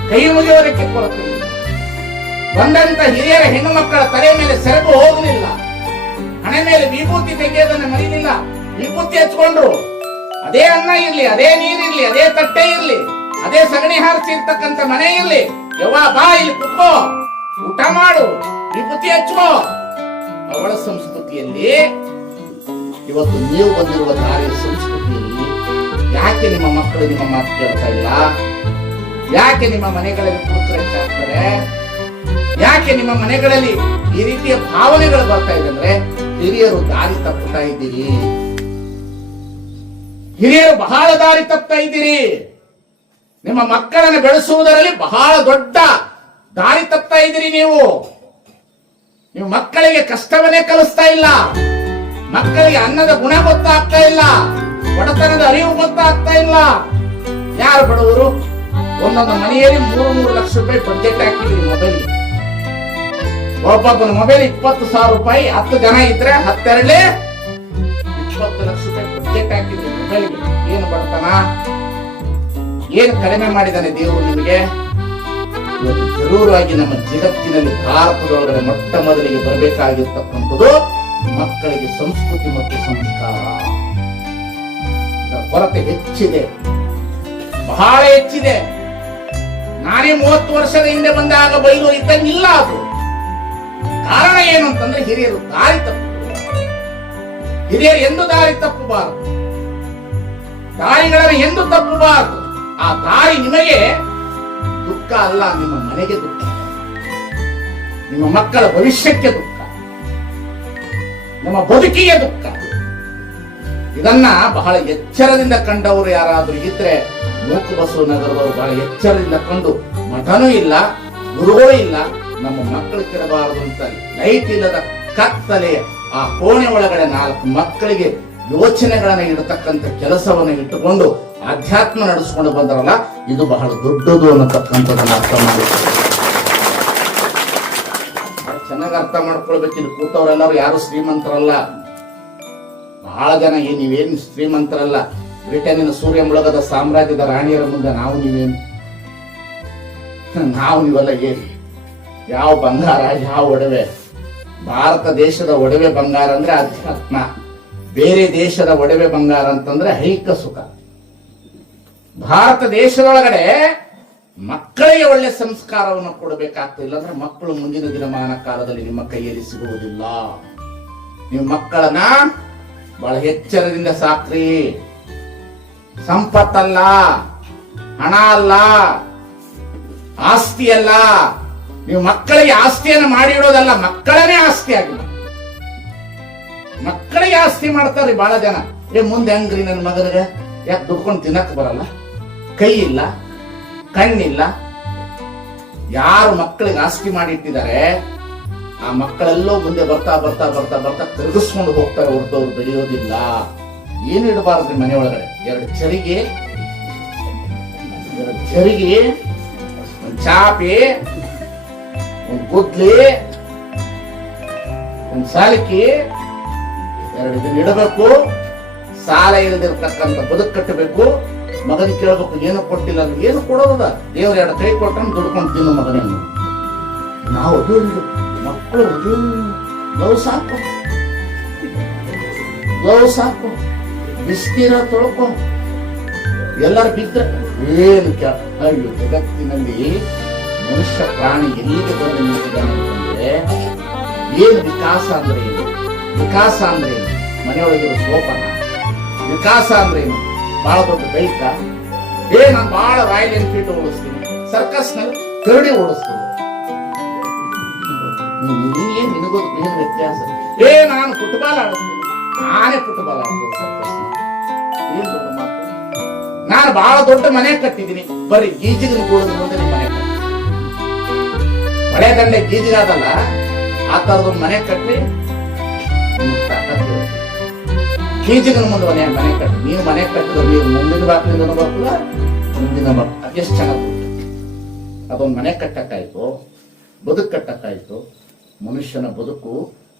ಕೈ ಮುಗಿಯೋದಕ್ಕೆ ಕೊರತೆ ಇಲ್ಲ. ಬಂದಂತ ಹಿರಿಯರ ಹೆಣ್ಣು ಮಕ್ಕಳ ತಲೆ ಮೇಲೆ ಸೆರಗು ಹೋಗಲಿಲ್ಲ, ಹಣೆ ಮೇಲೆ ವಿಭೂತಿ ತೆಗೆಯೋದನ್ನ ಮರೀಲಿಲ್ಲ. ವಿಭೂತಿ ಹಚ್ಕೊಂಡ್ರು, ಅದೇ ಅನ್ನ ಇರ್ಲಿ, ಅದೇ ನೀರಿರ್ಲಿ, ಅದೇ ತಟ್ಟೆ ಇರ್ಲಿ, ಅದೇ ಸಗಣಿ ಹಾರಿಸಿರ್ತಕ್ಕಂಥ ಮನೆ ಇರ್ಲಿ, ಯವ್ವ ಬಾ ಇಲ್ಲಿ ಕುತ್ಕೋ, ಊಟ ಮಾಡು, ವಿಭೂತಿ ಹಚ್ಕೋ. ಅವಳ ಸಂಸ್ಕೃತಿಯಲ್ಲಿ ಇವತ್ತು ನೀವು ಬಂದಿರುವ ದಾರಿ ಸಂಸ್ಕೃತಿಯಲ್ಲಿ ಯಾಕೆ ನಿಮ್ಮ ಮಕ್ಕಳು ನಿಮ್ಮ ಮಾತು ಕೇಳ್ತಾ ಇಲ್ಲ? ಯಾಕೆ ನಿಮ್ಮ ಮನೆಗಳಲ್ಲಿ ಪುತ್ರ ಹೆಚ್ಚಾಗ್ತಾರೆ? ಯಾಕೆ ನಿಮ್ಮ ಮನೆಗಳಲ್ಲಿ ಈ ರೀತಿಯ ಭಾವನೆಗಳು ಬರ್ತಾ ಇದೆ ಅಂದ್ರೆ ಹಿರಿಯರು ದಾರಿ ತಪ್ಪುತ್ತಾ ಇದ್ದೀರಿ. ಹಿರಿಯರು ಬಹಳ ದಾರಿ ತಪ್ಪುತ್ತಾ ಇದ್ದೀರಿ. ನಿಮ್ಮ ಮಕ್ಕಳನ್ನು ಬೆಳೆಸುವುದರಲ್ಲಿ ಬಹಳ ದೊಡ್ಡ ದಾರಿ ತಪ್ಪುತ್ತಾ ಇದ್ದೀರಿ. ನೀವು ಮಕ್ಕಳಿಗೆ ಕಷ್ಟವನ್ನೇ ಕಲಿಸ್ತಾ ಇಲ್ಲ, ಮಕ್ಕಳಿಗೆ ಅನ್ನದ ಗುಣ ಗೊತ್ತಾಗ್ತಾ ಇಲ್ಲ, ಬಡತನದ ಅರಿವು ಗೊತ್ತಾಗ್ತಾ ಇಲ್ಲ. ಯಾರು ಬಡವರು? ಒಂದೊಂದು ಮನೆಯಲ್ಲಿ 3 ಲಕ್ಷ ರೂಪಾಯಿ ಬಡ್ಜೆಟ್ ಹಾಕಿದ್ರಿ ಮೊಬೈಲ್. ಒಬ್ಬೊಬ್ಬನ ಮೊಬೈಲ್ 20,000 ರೂಪಾಯಿ. 10 ಜನ ಇದ್ರೆ 12 20 ಲಕ್ಷ ರೂಪಾಯಿ ಬಡ್ಜೆಟ್ ಹಾಕಿದ್ರಿ ಮೊಬೈಲ್ಗೆ. ಏನು ಬಡತನ? ಏನು ಕಡಿಮೆ ಮಾಡಿದಾನೆ ದೇವರು ನಿಮಗೆ? ಇವತ್ತು ಜರೂರಾಗಿ ನಮ್ಮ ಜಗತ್ತಿನಲ್ಲಿ ಭಾರತದೊಳಗಡೆ ಮೊಟ್ಟ ಮೊದಲಿಗೆ ಬರಬೇಕಾಗಿರ್ತಕ್ಕಂಥದ್ದು ಮಕ್ಕಳಿಗೆ ಸಂಸ್ಕೃತಿ ಮತ್ತು ಸಂಸ್ಕಾರ. ಕೊರತೆ ಹೆಚ್ಚಿದೆ, ಬಹಳ ಹೆಚ್ಚಿದೆ. ನಾನೇ 30 ವರ್ಷದ ಹಿಂದೆ ಬಂದಾಗ ಬೈಲು ಇದ್ದಂಗಿಲ್ಲ. ಅದು ಕಾರಣ ಏನು ಅಂತಂದ್ರೆ ಹಿರಿಯರು ದಾರಿ ತಪ್ಪು. ಹಿರಿಯರು ಎಂದು ದಾರಿ ತಪ್ಪಬಾರದು, ದಾರಿಗಳನ್ನು ಎಂದು ತಪ್ಪಬಾರದು. ಆ ದಾರಿ ನಿಮಗೆ ದುಃಖ ಅಲ್ಲ, ನಿಮ್ಮ ಮನೆಗೆ ದುಃಖ, ನಿಮ್ಮ ಮಕ್ಕಳ ಭವಿಷ್ಯಕ್ಕೆ ದುಃಖ, ನಮ್ಮ ಬದುಕಿಗೆ ದುಃಖ. ಇದನ್ನ ಬಹಳ ಎಚ್ಚರದಿಂದ ಕಂಡವರು ಯಾರಾದ್ರೂ ಇದ್ರೆ ಮೂಕಬಸವನಗರದವರು ಬಹಳ ಎಚ್ಚರದಿಂದ ಕಂಡು, ಮಠನೂ ಇಲ್ಲ, ಗುರುಗಳೂ ಇಲ್ಲ, ನಮ್ಮ ಮಕ್ಕಳು ಕೆಡಬಾರದು ಅಂತ ಲೈಟ್ ಇಲ್ಲದ ಕತ್ತಲೆ ಆ ಕೋಣೆ ಒಳಗಡೆ 4 ಮಕ್ಕಳಿಗೆ ಯೋಚನೆಗಳನ್ನ ಇಡತಕ್ಕಂಥ ಕೆಲಸವನ್ನು ಇಟ್ಟುಕೊಂಡು ಆಧ್ಯಾತ್ಮ ನಡೆಸ್ಕೊಂಡು ಬಂದರಲ್ಲ, ಇದು ಬಹಳ ದೊಡ್ಡದು ಅನ್ನತಕ್ಕಂಥದ್ದನ್ನ ಅರ್ಥ ಮಾಡಿ ಚೆನ್ನಾಗಿ ಅರ್ಥ ಮಾಡ್ಕೊಳ್ಬೇಕು. ಇಲ್ಲಿ ಕೂತವರೆಲ್ಲರೂ ಯಾರು ಶ್ರೀಮಂತರಲ್ಲ. ಬಹಳ ಜನ ನೀವೇನು ಶ್ರೀಮಂತರಲ್ಲ. ಬ್ರಿಟನ್ನಿನ ಸೂರ್ಯ ಮುಳುಗದ ಸಾಮ್ರಾಜ್ಯದ ರಾಣಿಯರ ಮುಂದೆ ನಾವು ನೀವೆಲ್ಲ ಏನು? ಯಾವ ಬಂಗಾರ, ಯಾವ ಒಡವೆ? ಭಾರತ ದೇಶದ ಒಡವೆ ಬಂಗಾರ ಅಂದ್ರೆ ಅಧ್ಯಾತ್ಮ, ಬೇರೆ ದೇಶದ ಒಡವೆ ಬಂಗಾರ ಅಂತಂದ್ರೆ ಐಕ ಸುಖ. ಭಾರತ ದೇಶದೊಳಗಡೆ ಮಕ್ಕಳಿಗೆ ಒಳ್ಳೆ ಸಂಸ್ಕಾರವನ್ನು ಕೊಡಬೇಕಾಗ್ತಿಲ್ಲ ಅಂದ್ರೆ ಮಕ್ಕಳು ಮುಂದಿನ ದಿನಮಾನ ಕಾಲದಲ್ಲಿ ನಿಮ್ಮ ಕೈಯಲ್ಲಿ ಸಿಗುವುದಿಲ್ಲ. ನೀವು ಮಕ್ಕಳನ್ನ ಬಹಳ ಎಚ್ಚರದಿಂದ ಸಾಕ್ರಿ. ಸಂಪತ್ತಲ್ಲ, ಹಣ ಅಲ್ಲ, ಆಸ್ತಿ ಅಲ್ಲ. ನೀವು ಮಕ್ಕಳಿಗೆ ಆಸ್ತಿಯನ್ನು ಮಾಡಿಡೋದಲ್ಲ, ಮಕ್ಕಳನ್ನೇ ಆಸ್ತಿ ಆಗಿ ಮಕ್ಕಳಿಗೆ ಆಸ್ತಿ ಮಾಡ್ತಾರ್ರಿ ಬಹಳ ಜನ. ಮುಂದೆ ಹೆಂಗ್ರಿ ನನ್ನ ಮಗನಿಗೆ ಯಾಕೆ ದುಡ್ಕೊಂಡು ತಿನ್ನಕ್ ಬರಲ್ಲ, ಕೈ ಇಲ್ಲ, ಕಣ್ಣಿಲ್ಲ. ಯಾರು ಮಕ್ಕಳಿಗೆ ಆಸ್ತಿ ಮಾಡಿಟ್ಟಿದ್ದಾರೆ ಆ ಮಕ್ಕಳೆಲ್ಲೋ ಮುಂದೆ ಬರ್ತಾ ಬರ್ತಾ ಬರ್ತಾ ಬರ್ತಾ ತಿರುಗಿಸ್ಕೊಂಡು ಹೋಗ್ತಾರೆ ಹೊರತು ಅವ್ರು ಬೆಳೆಯೋದಿಲ್ಲ. ಏನು ಇಡಬಾರ್ದ್ರಿ ಮನೆ ಒಳಗಡೆ? 2 ಚರಿಗೆ, 1 ಚಾಪಿ, 1 ಗುದ್ಲಿ, 1 ಸಾಲಿಕಿ, 2 ಇದನ್ನ ಇಡಬೇಕು. ಸಾಲ ಇಲ್ಲದಿರ್ತಕ್ಕಂಥ ಬದುಕು ಕಟ್ಟಬೇಕು. ಮಗನ ಕೇಳಬೇಕು, ಏನು ಕೊಟ್ಟಿಲ್ಲ ಅಂದ್ರೆ ಏನು ಕೊಡೋದ? ದೇವ್ರ 2 ಕೈ ಕೊಟ್ಟ ದುಡ್ಕೊಂಡು ತಿನ್ನು ಮಗನನ್ನು. ನಾವು ಮಕ್ಕಳು ಗ್ಲೌಸ್ ಹಾಕು, ಬಿಸ್ನೀರ ತೊಳ್ಕೊ. ಎಲ್ಲರೂ ಬಿದ್ರೆ ಏನು ಅಯ್ಯೋ, ಜಗತ್ತಿನಲ್ಲಿ ಮನುಷ್ಯ ಪ್ರಾಣಿ ಎಲ್ಲಿಗೆ ಬಂದು ನಿಂತಿದ್ದಾನೆ ಅಂತಂದ್ರೆ, ಏನು ವಿಕಾಸ ಅಂದ್ರೆ ಏನು? ವಿಕಾಸ ಅಂದ್ರೆ ಏನು? ಮನೆಯೊಳಗಿರೋ ಸೋಪಾನ. ವಿಕಾಸ ಅಂದ್ರೆ ಏನು? ಬಹಳ ದೊಡ್ಡ ಬೈಕ. ನಾನು ಬಹಳ ರಾಯಲ್ ಎನ್ಫೀಲ್ಡ್ ಓಡಿಸ್ತೀನಿ, ಸರ್ಕಸ್ ನಲ್ಲಿ ಕರಡಿ ಓಡಿಸ್ತೀನಿ. ಏನ್ ನಿನಗೋದಕ್ಕೂ ಏನು ವ್ಯತ್ಯಾಸ? ನಾನು ಫುಟ್ಬಾಲ್ ಆಡಿಸ್ತೀನಿ, ನಾನೇ ಫುಟ್ಬಾಲ್ ಆಡ್ತೀನಿ ಸರ್ಕಸ್. ಏನ್ ದೊಡ್ಡ ಮಾತು? ನಾನು ಬಹಳ ದೊಡ್ಡ ಮನೆ ಕಟ್ಟಿದ್ದೀನಿ, ಬರೀ ಗೀಜಿಗಿನ ಕೂಡದ ಮುಂದೆ ಮನೆ ಕಟ್ಟಿ, ಮಳೆ ದಂಡೆ ಗೀಜಿಗಾದಲ್ಲ ಆ ತರದೊಂದು ಮನೆ ಕಟ್ಟಿ ಗೀಜಿಗಿನ ಮುಂದೆ ಮನೆ ಕಟ್ಟಿ. ನೀವು ಮನೆ ಕಟ್ಟಿದ್ರೆ ನೀವು ಮುಂದಿನ ಬಾಕ್ಲಿಂದ ಬಾಕ್ಲ ಮುಂದಿನ ಬಾಕ್ಲ ಎಷ್ಟು ಚೆನ್ನಾಗಿ ಅದೊಂದು ಮನೆ ಕಟ್ಟಕ್ಕಾಯ್ತು, ಬದುಕು ಕಟ್ಟಕ್ಕಾಯ್ತು. ಮನುಷ್ಯನ ಬದುಕು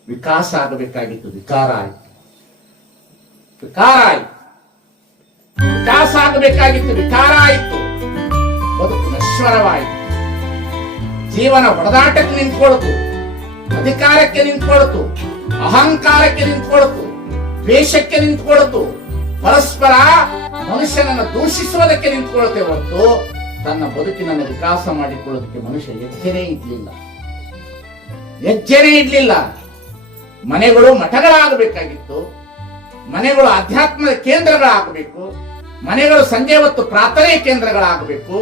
ವಿಕಾಸ ಆಗಬೇಕಾಗಿತ್ತು, ವಿಕಾರ ಆಯ್ತು. ವಿಕಾಸ ಆಗಬೇಕಾಗಿತ್ತು, ವಿಕಾರ ಆಯ್ತು. ಬದುಕು ನಶ್ವರವಾಯಿತು. ಜೀವನ ಹೊಡೆದಾಟಕ್ಕೆ ನಿಂತ್ಕೊಳ್ತು, ಅಧಿಕಾರಕ್ಕೆ ನಿಂತ್ಕೊಳ್ತು, ಅಹಂಕಾರಕ್ಕೆ ನಿಂತ್ಕೊಳ್ತು, ದ್ವೇಷಕ್ಕೆ ನಿಂತ್ಕೊಳ್ತು, ಪರಸ್ಪರ ಮನುಷ್ಯನನ್ನು ದೂಷಿಸುವುದಕ್ಕೆ ನಿಂತ್ಕೊಳ್ತೇ ಹೊರತು ತನ್ನ ಬದುಕಿನನ್ನು ವಿಕಾಸ ಮಾಡಿಕೊಳ್ಳೋದಕ್ಕೆ ಮನುಷ್ಯ ಹೆಜ್ಜೆನೇ ಇಡ್ಲಿಲ್ಲ. ಮನೆಗಳು ಮಠಗಳಾಗಬೇಕಾಗಿತ್ತು, ಮನೆಗಳು ಅಧ್ಯಾತ್ಮದ ಕೇಂದ್ರಗಳಾಗಬೇಕು, ಮನೆಗಳು ಸಂಜೆ ಹೊತ್ತು ಪ್ರಾರ್ಥನೆ ಕೇಂದ್ರಗಳಾಗಬೇಕು,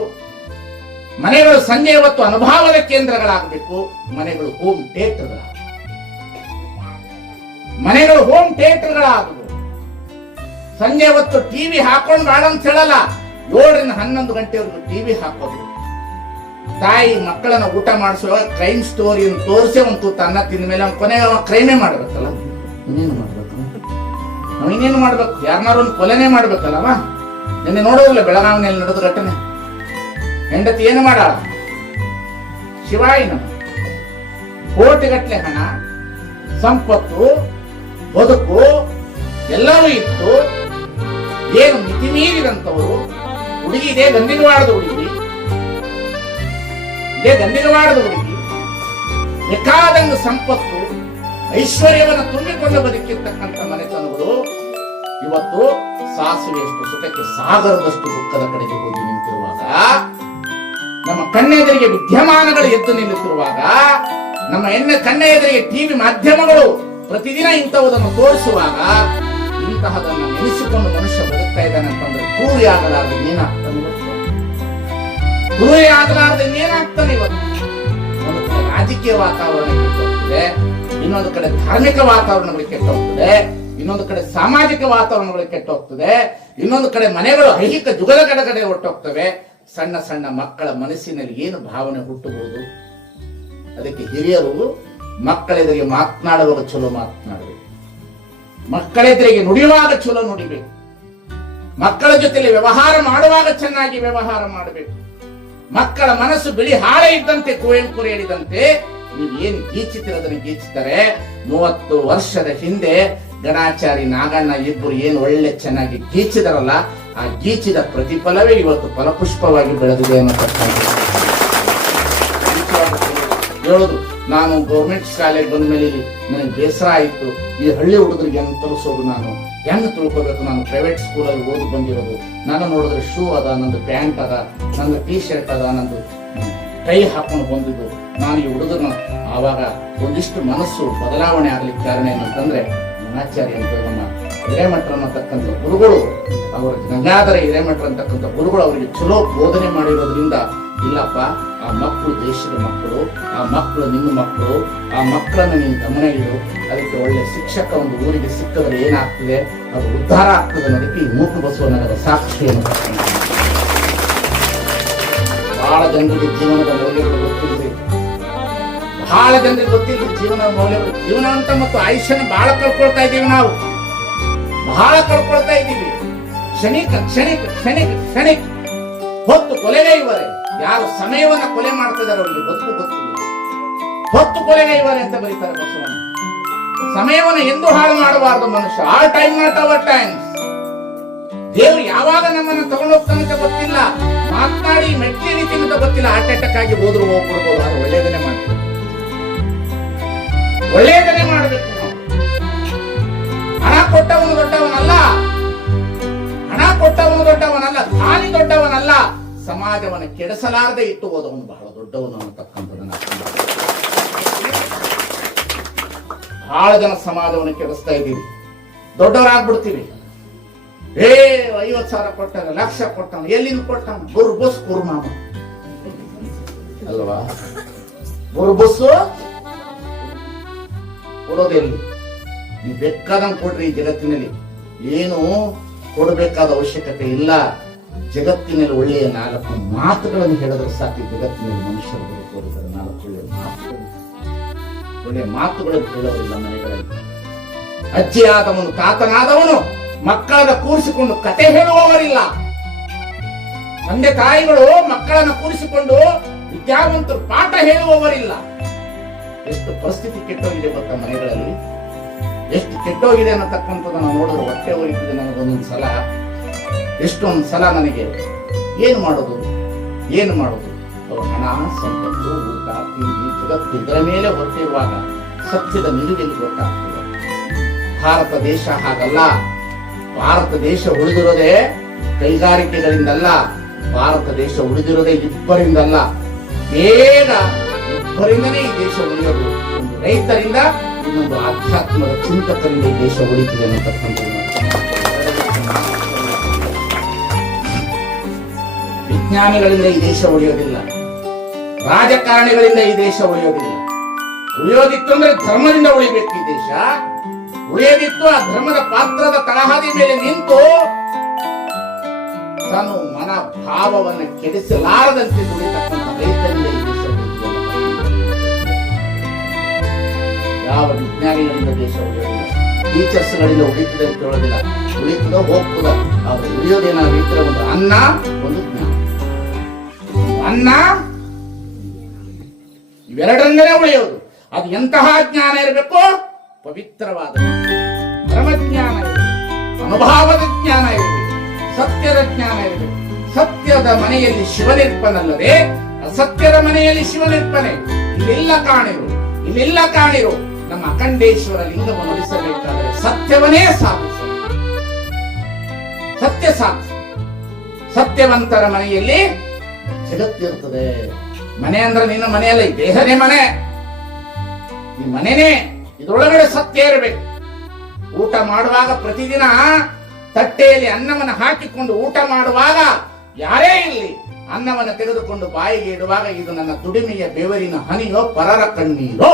ಮನೆಗಳು ಸಂಜೆ ಹೊತ್ತು ಅನುಭವದ ಕೇಂದ್ರಗಳಾಗಬೇಕು. ಮನೆಗಳು ಹೋಮ್ ಥಿಯೇಟರ್ಗಳಾಗಬೇಕು. ಸಂಜೆ ಹೊತ್ತು ಟಿವಿ ಹಾಕೊಂಡು ಬಾಳ ಅಂತ ಹೇಳಲ್ಲ, 7ರಿಂದ 11 ಗಂಟೆವರೆಗೂ ಟಿವಿ ಹಾಕೋದು. ತಾಯಿ ಮಕ್ಕಳನ್ನ ಊಟ ಮಾಡಿಸುವಾಗ ಕ್ರೈಮ್ ಸ್ಟೋರಿ ತೋರಿಸೇ ಒಂದು ತನ್ನ ತಿಂದ ಮೇಲೆ ಕೊನೆಗೆ ಕ್ರೈಮೇ ಮಾಡ್ಬೇಕಲ್ಲ. ಇನ್ನೇನು ಮಾಡ್ಬೇಕು? ಯಾರನ್ನಾರು ಒಂದು ಕೊಲೆನೇ ಮಾಡ್ಬೇಕಲ್ಲವ. ನಿನ್ನೆ ನೋಡೋದಿಲ್ಲ ಬೆಳಗಾವಿನಲ್ಲಿ ನಡೆದ ಘಟನೆ. ಹೆಂಡತಿ ಏನು ಮಾಡಾಳ? ಶಿವಾಯಿನ ಕೋಟಿಗಟ್ಟಲೆ ಹಣ, ಸಂಪತ್ತು, ಬದುಕು ಎಲ್ಲವೂ ಇತ್ತು. ಏನು ಮಿತಿ ಮೀರಿದಂತವರು. ಹುಡುಗಿ ಇದೇ ಗಂದಿಗವಾಡದ ಹುಡುಗಿ, ಬೇಕಾದಂಗ ಸಂಪತ್ತು ಐಶ್ವರ್ಯವನ್ನು ತುಂಬಿಕೊಂಡು ಬದುಕಿರ್ತಕ್ಕಂಥ ಮನೆತನಗಳು ಇವತ್ತು ಸಾಸುವೆಯಷ್ಟು ಸುಖಕ್ಕೆ ಸಾಗರದಷ್ಟು ದುಃಖದ ಕಡೆಗೆ ಹೋಗಿ ನಿಂತಿರುವಾಗ, ನಮ್ಮ ಕಣ್ಣೆದುರಿಗೆ ವಿದ್ಯಮಾನಗಳು ಎದ್ದು ನಿಲ್ಲುತ್ತಿರುವಾಗ, ನಮ್ಮ ಕಣ್ಣ ಎದುರಿಗೆ ಟಿವಿ ಮಾಧ್ಯಮಗಳು ಪ್ರತಿದಿನ ಇಂಥವುದನ್ನು ತೋರಿಸುವಾಗ, ಇಂತಹದನ್ನು ನೆನೆಸಿಕೊಂಡು ಮನುಷ್ಯ ಬದುಕ್ತಾ ಇದ್ದಾನೆ ಅಂತಂದ್ರೆ ಕ್ರೂರಿ ಆಗಲಾರದೆ ಏನಾಗ್ತಾನೆ ಇವತ್ತು? ಒಂದು ಕಡೆ ರಾಜಕೀಯ ವಾತಾವರಣ ಕೆಟ್ಟೋಗ್ತದೆ, ಇನ್ನೊಂದು ಕಡೆ ಧಾರ್ಮಿಕ ವಾತಾವರಣಗಳು ಕೆಟ್ಟೋಗ್ತದೆ, ಇನ್ನೊಂದು ಕಡೆ ಸಾಮಾಜಿಕ ವಾತಾವರಣಗಳು ಕೆಟ್ಟೋಗ್ತದೆ, ಇನ್ನೊಂದು ಕಡೆ ಮನೆಗಳು ಐಹಿಕ ಜುಗದ ಕಡೆ ಹೊಟ್ಟೋಗ್ತವೆ. ಸಣ್ಣ ಸಣ್ಣ ಮಕ್ಕಳ ಮನಸ್ಸಿನಲ್ಲಿ ಏನು ಭಾವನೆ ಹುಟ್ಟಬಹುದು? ಅದಕ್ಕೆ ಹಿರಿಯರು ಮಕ್ಕಳೆದುರಿಗೆ ಮಾತನಾಡುವಾಗ ಚಲೋ ಮಾತನಾಡಬೇಕು, ಮಕ್ಕಳೆದುರಿಗೆ ನುಡಿಯುವಾಗ ಚಲೋ ನುಡಿಬೇಕು, ಮಕ್ಕಳ ಜೊತೆಲಿ ವ್ಯವಹಾರ ಮಾಡುವಾಗ ಚೆನ್ನಾಗಿ ವ್ಯವಹಾರ ಮಾಡಬೇಕು. ಮಕ್ಕಳ ಮನಸ್ಸು ಬಿಳಿ ಹಾಳೆ ಇದ್ದಂತೆ, ಕುವೆಂಪು ಹೇಳಿದಂತೆ ನೀವೇನು ಗೀಚಿತಿರೋದನ್ನು ಗೀಚಿತಾರೆ. 30 ವರ್ಷದ ಹಿಂದೆ ಗಣಾಚಾರಿ ನಾಗಣ್ಣ ಇಬ್ಬರು ಏನು ಒಳ್ಳೆ ಚೆನ್ನಾಗಿ ಗೀಚಿದರಲ್ಲ, ಆ ಗೀಚಿದ ಪ್ರತಿಫಲವೇ ಇವತ್ತು ಫಲಪುಷ್ಪವಾಗಿ ಬೆಳೆದಿದೆ ಅನ್ನತಕ್ಕಂಥ ಹೇಳೋದು. ನಾನು ಗೌರ್ಮೆಂಟ್ ಶಾಲೆಗೆ ಬಂದ ಮೇಲೆ ನನಗೆ ಬೇಸರ ಆಯಿತು. ಈ ಹಳ್ಳಿ ಹುಡುಗರಿಗೆ ಹೆಂಗ್ ತರಿಸೋದು, ನಾನು ಹೆಂಗ್ ತಿಳ್ಕೋಬೇಕು? ನಾನು ಪ್ರೈವೇಟ್ ಸ್ಕೂಲಲ್ಲಿ ಓದಿ ಬಂದಿರೋದು. ನಾನು ನೋಡಿದ್ರೆ ಶೂ ಅದ, ನಂದು ಪ್ಯಾಂಟ್ ಅದ, ನಂದು ಟೀ ಶರ್ಟ್ ಅದ, ನಂದು ಟೈ ಹಾಕೊಂಡು ಬಂದಿದ್ದು. ನಾನು ಈ ಹುಡುಗನ ಆವಾಗ ಒಂದಿಷ್ಟು ಮನಸ್ಸು ಬದಲಾವಣೆ ಆಗ್ಲಿಕ್ಕೆ ಕಾರಣ ಏನಂತಂದ್ರೆ, ಗಣಾಚಾರ್ಯ ಅಂತ ನಮ್ಮ ಹಿರೇಮಠ ಅನ್ನತಕ್ಕಂಥ ಗುರುಗಳು, ಅವರ ಗಂಗಾಧರ ಹಿರೇಮಠ ಅಂತಕ್ಕಂಥ ಗುರುಗಳು ಅವರಿಗೆ ಚಲೋ ಬೋಧನೆ ಮಾಡಿರೋದ್ರಿಂದ, ಇಲ್ಲಪ್ಪ ಆ ಮಕ್ಕಳು ದೇಶದ ಮಕ್ಕಳು, ಆ ಮಕ್ಕಳು ನಿಮ್ಮ ಮಕ್ಕಳು, ಆ ಮಕ್ಕಳನ್ನು ನೀನು ಗಮನ ಇಡು. ಅದಕ್ಕೆ ಒಳ್ಳೆ ಶಿಕ್ಷಕ ಒಂದು ಊರಿಗೆ ಸಿಕ್ಕದ್ರೆ ಏನಾಗ್ತದೆ, ಅದು ಉದ್ಧಾರ ಆಗ್ತದೆ ಅನ್ನೋದಕ್ಕೆ ಈ ಮೂಕ ಬಸವಣ್ಣನವರ ಸಾಕ್ಷಿ ಅನ್ನತಕ್ಕಂಥ. ಬಹಳ ಜನರಿಗೆ ಜೀವನದ ಮೌಲ್ಯಗಳು ಗೊತ್ತಿದೆ, ಬಹಳ ಜನರಿಗೆ ಗೊತ್ತಿಲ್ಲ ಜೀವನದ ಮೌಲ್ಯಗಳು. ಜೀವನ ಅಂತ ಮತ್ತು ಆಯುಷ್ಯನ ಬಹಳ ಕಳ್ಕೊಳ್ತಾ ಇದ್ದೀವಿ ನಾವು, ಬಹಳ ಕಳ್ಕೊಳ್ತಾ ಇದ್ದೀವಿ. ಕ್ಷಣಿಕ ಹೊತ್ತು ಕೊಲೆಗೈವರೆ. ಯಾರು ಸಮಯವನ್ನ ಕೊಲೆ ಮಾಡ್ತಿದ್ದಾರೆ ಅವರಿಗೆ ಬದುಕು ಗೊತ್ತಿಲ್ಲ. ಹೊತ್ತು ಕೊಲೆಗೈವರೆ ಅಂತ ಬರೀತಾರೆ ಬಸವಣ್ಣ. ಸಮಯವನ್ನ ಎಂದು ಹಾಳು ಮಾಡಬಾರದು ಮನುಷ್ಯ. All time not hour times. ದೇವ್ರು ಯಾವಾಗ ನಮ್ಮನ್ನು ತಗೊಂಡೋಗ್ತಾನಂತ ಗೊತ್ತಿಲ್ಲ, ಮಾತನಾಡಿ ಮೆಟ್ಟಿ ರೀತಿಯಿಂದ ಗೊತ್ತಿಲ್ಲ. ಹಾರ್ಟ್ ಅಟ್ಯಾಕ್ ಆಗಿ ಹೋದ್ರು ಹೋಗ್ಬಿಡ್ಬೋದು. ಅದು ಒಳ್ಳೇದನ್ನೇ ಮಾಡ್ತೀವಿ, ಒಳ್ಳೇದನ್ನೇ ಮಾಡ್ಬೇಕು ನಾವು. ಹಣ ಕೊಟ್ಟವನು ದೊಡ್ಡವನಲ್ಲ, ದಾನಿ ದೊಡ್ಡವನಲ್ಲ. ಸಮಾಜವನ್ನು ಕೆಡಿಸಲಾರದೆ ಇಟ್ಟು ಹೋದವನು ಬಹಳ ದೊಡ್ಡವನು ಅನ್ನತಕ್ಕಂಥದ್ದನ್ನ ಬಹಳ ಜನ ಸಮಾಜವನ್ನು ಕೆಡಿಸ್ತಾ ಇದ್ದೀವಿ, ದೊಡ್ಡವರಾಗ್ಬಿಡ್ತೀವಿ. 50,000 ಕೊಟ್ಟಾನ, ಲಕ್ಷ ಕೊಟ್ಟಾನ, ಎಲ್ಲಿಂದ ಕೊಟ್ಟಾನ? ಬುರ್ಬುಸ್ ಕುರ್ಮಾಮ ಅಲ್ವಾ? ಬುರ್ಬುಸ್ಸು ಕೊಡೋದೆಲ್ಲಿ? ನೀವು ಬೇಕಾದಂಗೆ ಕೊಡ್ರಿ. ಈ ಜಗತ್ತಿನಲ್ಲಿ ಏನು ಕೊಡಬೇಕಾದ ಅವಶ್ಯಕತೆ ಇಲ್ಲ. ಜಗತ್ತಿನಲ್ಲಿ ಒಳ್ಳೆಯ 4 ಮಾತುಗಳನ್ನು ಹೇಳಿದ್ರೆ ಸಾಕು. ಜಗತ್ತಿನಲ್ಲಿ ಮನುಷ್ಯರು ಬದುಕೋರಿದ್ದಾರೆ 4 ಒಳ್ಳೆಯ ಮಾತುಗಳು. ಒಳ್ಳೆಯ ಮಾತುಗಳನ್ನು ಹೇಳೋರಿಲ್ಲ ಮನೆಗಳಲ್ಲಿ. ಅಜ್ಜಿಯಾದವನು ತಾತನಾದವನು ಮಕ್ಕಳನ್ನ ಕೂರಿಸಿಕೊಂಡು ಕತೆ ಹೇಳುವವರಿಲ್ಲ. ತಂದೆ ತಾಯಿಗಳು ಮಕ್ಕಳನ್ನ ಕೂರಿಸಿಕೊಂಡು ವಿದ್ಯಾವಂತರು ಪಾಠ ಹೇಳುವವರಿಲ್ಲ. ಎಷ್ಟು ಪರಿಸ್ಥಿತಿ ಕೆಟ್ಟೋಗಿದೆ ಗೊತ್ತಾ ಮನೆಗಳಲ್ಲಿ? ಎಷ್ಟು ಕೆಟ್ಟೋಗಿದೆ ಅನ್ನತಕ್ಕಂಥದ್ದನ್ನು ನೋಡಿದ್ರೆ ಹೊಟ್ಟೆ ಉರಿತಿದೆ ನನಗೊಂದೊಂದು ಸಲ. ಎಷ್ಟೊಂದು ಸಲ ನನಗೆ ಏನು ಮಾಡೋದು ಅವ್ರ ಹಣ, ಸಂಪತ್ತು, ಊಟ, ತಿಂಡಿ, ಜಗತ್ತು ಇದರ ಮೇಲೆ ಹೊರಟಿರುವಾಗ ಸತ್ಯದ ನಿಲುವೆಲ್ಲಿ ಗೊತ್ತಾಗ್ತದೆ. ಭಾರತ ದೇಶ ಹಾಗಲ್ಲ. ಭಾರತ ದೇಶ ಉಳಿದಿರೋದೇ ಕೈಗಾರಿಕೆಗಳಿಂದಲ್ಲ. ಭಾರತ ದೇಶ ಉಳಿದಿರೋದೇ ಇಬ್ಬರಿಂದಲ್ಲ. ಬೇಗ ಇಬ್ಬರಿಂದನೇ ಈ ದೇಶ ಉಳಿಯೋದು. ಒಂದು ರೈತರಿಂದ, ಇನ್ನೊಂದು ಆಧ್ಯಾತ್ಮದ ಚಿಂತಕರಿಂದ ಈ ದೇಶ ಉಳಿತಿದೆ ಅನ್ನತಕ್ಕಂಥದ್ದು. ವಿಜ್ಞಾನಿಗಳಿಂದ ಈ ದೇಶ ಉಳಿಯೋದಿಲ್ಲ. ರಾಜಕಾರಣಿಗಳಿಂದ ಈ ದೇಶ ಉಳಿಯೋದಿಲ್ಲ. ಉಳಿಯೋದಿತ್ತು ಅಂದ್ರೆ ಧರ್ಮದಿಂದ ಉಳಿಬೇಕು ಈ ದೇಶ. ಉಳಿಯೋದಿತ್ತು ಆ ಧರ್ಮದ ಪಾತ್ರದ ತಳಹದಿ ಮೇಲೆ ನಿಂತು ತಾನು ಮನೋಭಾವವನ್ನು ಕೆಡಿಸಲಾರದಂತೆ ದುಡಿತಕ್ಕಂಥ ರೈತರಿಂದ ಈ ದೇಶ ಉಳಿದಿದೆ. ಯಾವ ವಿಜ್ಞಾನಿಗಳಿಂದ ದೇಶ ಉಳಿಯೋದಿಲ್ಲ, ಟೀಚರ್ಸ್ಗಳಿಂದ ಉಳಿತದೆ ಅಂತ ಹೇಳೋದಿಲ್ಲ. ಉಳಿತದ ಹೋಗ್ತದ. ಅವ್ರು ಉಳಿಯೋದೇನಾದ್ರು ಇದ್ರೆ ಒಂದು ಅನ್ನ, ಒಂದು ಜ್ಞಾನ. ಅನ್ನ ಇವೆರಡರಿಂದಲೇ ಉಳಿಯೋದು. ಅದು ಎಂತಹ ಜ್ಞಾನ ಇರಬೇಕು? ಪವಿತ್ರವಾದ ಧರ್ಮಜ್ಞಾನ ಇರಬೇಕು, ಅನುಭಾವದ ಜ್ಞಾನ ಇರಬೇಕು, ಸತ್ಯದ ಜ್ಞಾನ ಇರಬೇಕು. ಸತ್ಯದ ಮನೆಯಲ್ಲಿ ಶಿವನಿರ್ಪನಲ್ಲದೆ ಅಸತ್ಯದ ಮನೆಯಲ್ಲಿ ಶಿವನಿರ್ಪನೆ. ಇಲ್ಲೆಲ್ಲ ಕಾಣಿರು ನಮ್ಮ ಅಖಂಡೇಶ್ವರ ಲಿಂಗವನ್ನು ಉಳಿಸಬೇಕಾದರೆ ಸತ್ಯವನ್ನೇ ಸಾಧಿಸಬೇಕು. ಸತ್ಯ ಸಾಧಿಸ. ಸತ್ಯವಂತರ ಮನೆಯಲ್ಲಿ ಜಗತ್ತಿರ್ತದೆ. ಮನೆ ಅಂದ್ರೆ ನಿನ್ನ ಮನೆಯಲ್ಲ, ಈ ದೇಹನೇ ಮನೆ. ಈ ಮನೆನೇ, ಇದ್ರೊಳಗಡೆ ಸತ್ಯ ಇರಬೇಕು. ಊಟ ಮಾಡುವಾಗ ಪ್ರತಿದಿನ ತಟ್ಟೆಯಲ್ಲಿ ಅನ್ನವನ್ನು ಹಾಕಿಕೊಂಡು ಊಟ ಮಾಡುವಾಗ ಯಾರೇ ಇಲ್ಲಿ ಅನ್ನವನ್ನು ತೆಗೆದುಕೊಂಡು ಬಾಯಿಗೆ ಇಡುವಾಗ ಇದು ನನ್ನ ದುಡಿಮೆಯ ಬೆವರಿನ ಹನಿಯೋ ಪರರ ಕಣ್ಣೀರೋ.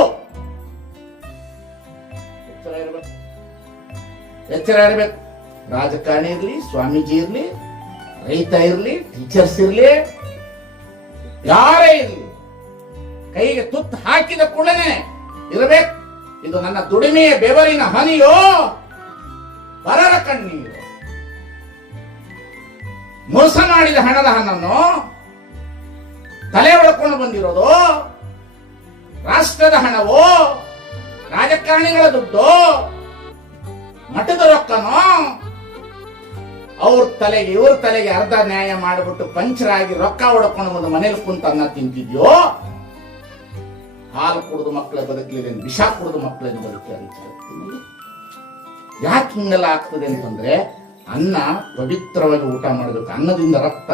ಎಚ್ಚರ ಇರಬೇಕು. ರಾಜಕಾರಣಿ ಇರ್ಲಿ, ಸ್ವಾಮೀಜಿ ಇರ್ಲಿ, ರೈತ ಇರ್ಲಿ, ಟೀಚರ್ಸ್ ಇರ್ಲಿ, ಯಾರೇ ಇರಲಿ, ಕೈಗೆ ತುತ್ತು ಹಾಕಿದ ಕೂಡಲೇ ಇರಬೇಕು ಇದು ನನ್ನ ದುಡಿಮೆಯ ಬೆವರಿನ ಹನಿಯೋ ಪರರ ಕಣ್ಣೀರು. ಮೋಸ ಮಾಡಿದ ಹಣದ ಹಣವನ್ನು ತಲೆ ಒಳಕೊಂಡು ಬಂದಿರೋದು ರಾಷ್ಟ್ರದ ಹಣವೋ, ರಾಜಕಾರಣಿಗಳ ದುಡ್ಡು, ಮಠದ ರೊಕ್ಕನೋ, ಅವ್ರ ತಲೆಗೆ ಇವ್ರ ತಲೆಗೆ ಅರ್ಧ ನ್ಯಾಯ ಮಾಡಿಬಿಟ್ಟು ಪಂಚರಾಗಿ ರೊಕ್ಕ ಹೊಡ್ಕೊಂಡು ಒಂದು ಮನೇಲಿ ಕುಂತ ಅನ್ನ ತಿಂತಿದ್ಯೋ. ಹಾಲು ಕುಡಿದು ಮಕ್ಕಳ ಬದುಕಲಿದೆ, ವಿಷ ಕುಡಿದು ಮಕ್ಕಳನ್ನು ಬದುಕಲಿದೆ. ಯಾಕೆ ಹಿಂಗೆಲ್ಲ ಆಗ್ತದೆ ಅಂತಂದ್ರೆ ಅನ್ನ ಪವಿತ್ರವಾಗಿ ಊಟ ಮಾಡಬೇಕು. ಅನ್ನದಿಂದ ರಕ್ತ,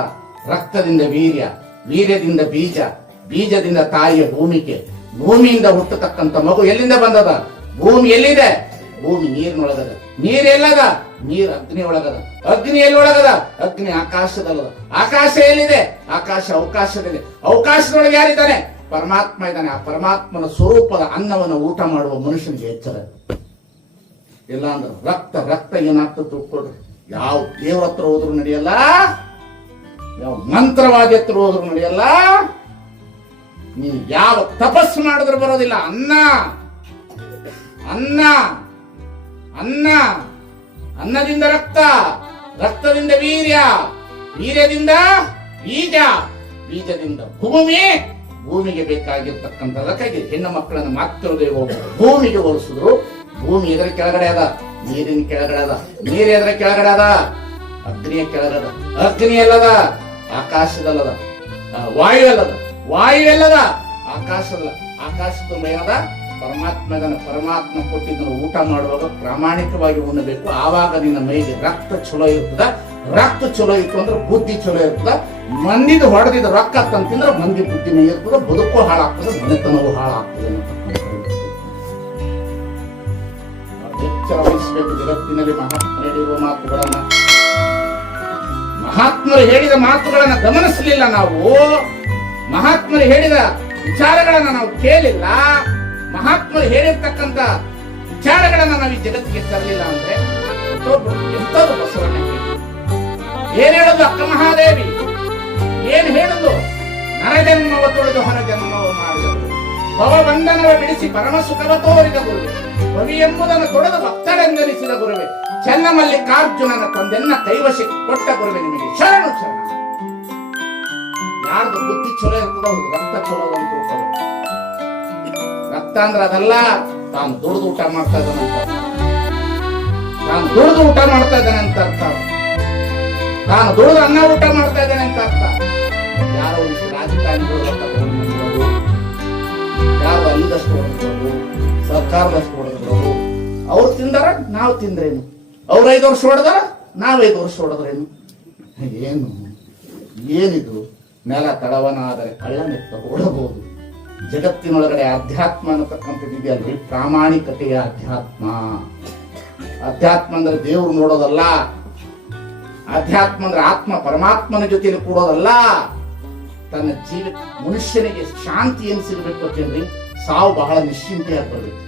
ರಕ್ತದಿಂದ ವೀರ್ಯ, ವೀರ್ಯದಿಂದ ಬೀಜ, ಬೀಜದಿಂದ ತಾಯಿಯ ಭೂಮಿಗೆ, ಭೂಮಿಯಿಂದ ಹುಟ್ಟತಕ್ಕಂಥ ಮಗು ಎಲ್ಲಿಂದ ಬಂದದ? ಭೂಮಿ ಎಲ್ಲಿದೆ? ಭೂಮಿ ನೀರಿನೊಳಗದ. ನೀರ್ ಎಲ್ಲದ? ನೀರ್ ಅಗ್ನಿ ಒಳಗದ. ಅಗ್ನಿ ಎಲ್ಲಿ ಒಳಗದ? ಅಗ್ನಿ ಆಕಾಶದಲ್ಲದ. ಆಕಾಶ ಎಲ್ಲಿದೆ? ಆಕಾಶ ಅವಕಾಶದಲ್ಲಿ. ಅವಕಾಶದೊಳಗೆ ಯಾರಿದ್ದಾನೆ? ಪರಮಾತ್ಮ ಇದ್ದಾನೆ. ಆ ಪರಮಾತ್ಮನ ಸ್ವರೂಪದ ಅನ್ನವನ್ನು ಊಟ ಮಾಡುವ ಮನುಷ್ಯನಿಗೆ ಎಚ್ಚರ. ಇಲ್ಲ ಅಂದ್ರೆ ರಕ್ತ ರಕ್ತ ಏನಾಗ್ತದೆ ತಿಳ್ಕೊಳ್ರಿ. ಯಾವ ದೇವ್ರ ಹತ್ರ ಹೋದ್ರು ನಡೆಯಲ್ಲ, ಯಾವ ಮಂತ್ರವಾದಿ ಹತ್ರ ಹೋದ್ರು ನಡೆಯಲ್ಲ, ನೀನು ಯಾವ ತಪಸ್ಸು ಮಾಡಿದ್ರು ಬರೋದಿಲ್ಲ. ಅನ್ನ ಅನ್ನ ಅನ್ನ ಅನ್ನದಿಂದ ರಕ್ತ, ರಕ್ತದಿಂದ ವೀರ್ಯ, ವೀರ್ಯದಿಂದ ಬೀಜ, ಬೀಜದಿಂದ ಭೂಮಿ, ಭೂಮಿಗೆ ಬೇಕಾಗಿರ್ತಕ್ಕಂಥದಕ್ಕಾಗಿ ಹೆಣ್ಣು ಮಕ್ಕಳನ್ನು ಮಾತೃದೇವೋ ಭೂಮಿಗೆ ಹೋಲಿಸಿದ್ರು. ಭೂಮಿ ಎದರ ಕೆಳಗಡೆ ಅದ? ನೀರಿನ ಕೆಳಗಡೆ ಅದ. ನೀರು ಎದರ ಕೆಳಗಡೆ ಅದ? ಅಗ್ನಿಯ ಕೆಳಗದ. ಅಗ್ನಿ ಎಲ್ಲದ? ಆಕಾಶದಲ್ಲದ. ವಾಯು ಎಲ್ಲದ? ವಾಯು ಎಲ್ಲದ? ಆಕಾಶದಲ್ಲ. ಆಕಾಶದ ಏನದ? ಪರಮಾತ್ಮ ಇದನ್ನ. ಪರಮಾತ್ಮ ಕೊಟ್ಟಿದ್ದನ್ನು ಊಟ ಮಾಡುವಾಗ ಪ್ರಾಮಾಣಿಕವಾಗಿ ಉಣ್ಣಬೇಕು. ಆವಾಗ ನಿನ್ನ ಮೈಗೆ ರಕ್ತ ಚಲೋ ಇರ್ತದ. ರಕ್ತ ಚಲೋ ಇತ್ತು ಅಂದ್ರೆ ಬುದ್ಧಿ ಚಲೋ ಇರ್ತದ. ಮಂದಿದು ಹೊಡೆದಿದ್ದು ರೊಕ್ಕ ತಂತಿಂದ್ರೆ ಮಂದಿ ಬುದ್ಧಿನೇ ಇರ್ತದೆ, ಬದುಕು ಹಾಳಾಗ್ತದೆ, ಮನೆತನವೂ ಹಾಳಾಗ್ತದೆ ಎಚ್ಚರ ವಹಿಸಬೇಕು. ಜಗತ್ತಿನಲ್ಲಿ ಮಹಾತ್ಮರು ಹೇಳಿರುವ ಮಾತುಗಳನ್ನ, ಮಹಾತ್ಮರು ಹೇಳಿದ ಮಾತುಗಳನ್ನ ಗಮನಿಸಲಿಲ್ಲ ನಾವು, ಮಹಾತ್ಮರು ಹೇಳಿದ ವಿಚಾರಗಳನ್ನ ನಾವು ಕೇಳಿಲ್ಲ, ಮಹಾತ್ಮರು ಹೇಳಿರ್ತಕ್ಕಂಥ ವಿಚಾರಗಳನ್ನ ನಾವು ಈ ಜಗತ್ತಿಗೆ ತರಲಿಲ್ಲ ಅಂದ್ರೆ ಎಂತದ್ದು ಬಸವಣ್ಣ ಏನ್ ಹೇಳುದು ಅಕ್ಕ ಮಹಾದೇವಿ, ಏನ್ ಹೇಳುದು? ನರಜನ್ಮವ ತೊಳೆದು ಹೊರ ಜನ್ಮವ ಮಾಡಿದವರು, ಭವಬಂಧನವ ಬಿಡಿಸಿ ಪರಮ ಸುಖವ ತೋರಿದ ಗುರುವೆ, ಕವಿ ಎಂಬುದನ್ನು ತೊಳೆದು ಭಕ್ತರೆಂದೆನಿಸಿದ ಗುರುವೆ, ಚನ್ನಮಲ್ಲಿಕಾರ್ಜುನನ ತಂದೆನ್ನ ಕೈವಶಕ್ಕೆ ಕೊಟ್ಟ ಗುರುವೆ ನಿಮಗೆ ಶರಣು ಶರಣ. ಯಾರ್ದು ಬುದ್ಧಿ ಚಲೋ ಇರ್ತದ ಅವ್ರು ರಕ್ತ ಚಲೋ ಅಂತ ತಿಳ್ಕೊಳ್ಳೋದು. ರಕ್ತ ಅಂದ್ರೆ ಅದಲ್ಲ, ತಾನು ದುಡಿದು ಊಟ ಮಾಡ್ತಾ ಇದ್ದಾನಂತ, ತಾನು ದುಡಿದು ಊಟ ಮಾಡ್ತಾ ಇದ್ದಾನೆ ಅಂತ ಅರ್ಥ, ತಾನು ದುಡಿದು ಅನ್ನ ಊಟ ಮಾಡ್ತಾ ಇದ್ದಾನೆ ಅಂತ ಅರ್ಥ. ಯಾರೋ ರಾಜಕಾರಣಿಗಳು ರೊಕ್ಕ ತಗೊಂಡು ಯಾರು ಅಲ್ಲಿದಷ್ಟು ಹೊಡೆದ್ರು, ಸರ್ಕಾರದಷ್ಟು ಹೊಡೆದ್ರು, ಅವ್ರು ತಿಂದಾರ ನಾವು ತಿಂದ್ರೇನು, ಅವ್ರು 5 ವರ್ಷ ಹೊಡೆದಾರ ನಾವು 5 ವರ್ಷ ಹೊಡೆದ್ರೇನು? ಏನು ಏನಿದು? ನೆಲ ತಡವನಾದರೆ ಕಳ್ಳನೆತ್ತ ಓಡಬಹುದು. ಜಗತ್ತಿನೊಳಗಡೆ ಅಧ್ಯಾತ್ಮ ಅನ್ನತಕ್ಕಂಥದ್ದು ಇದೆಯಲ್ರಿ, ಪ್ರಾಮಾಣಿಕತೆಯ ಅಧ್ಯಾತ್ಮ. ಅಧ್ಯಾತ್ಮ ಅಂದ್ರೆ ದೇವ್ರು ನೋಡೋದಲ್ಲ, ಅಧ್ಯಾತ್ಮ ಅಂದ್ರೆ ಆತ್ಮ ಪರಮಾತ್ಮನ ಜೊತೆಯಲ್ಲಿ ಕೂಡೋದಲ್ಲ. ತನ್ನ ಜೀವ ಮನುಷ್ಯನಿಗೆ ಶಾಂತಿ ಏನು ಸಿಗಬೇಕು ಅಂತೇಳಿ ಸಾವು ಬಹಳ ನಿಶ್ಚಿಂತೆಯಾಗಿ ಬರ್ಬೇಕು.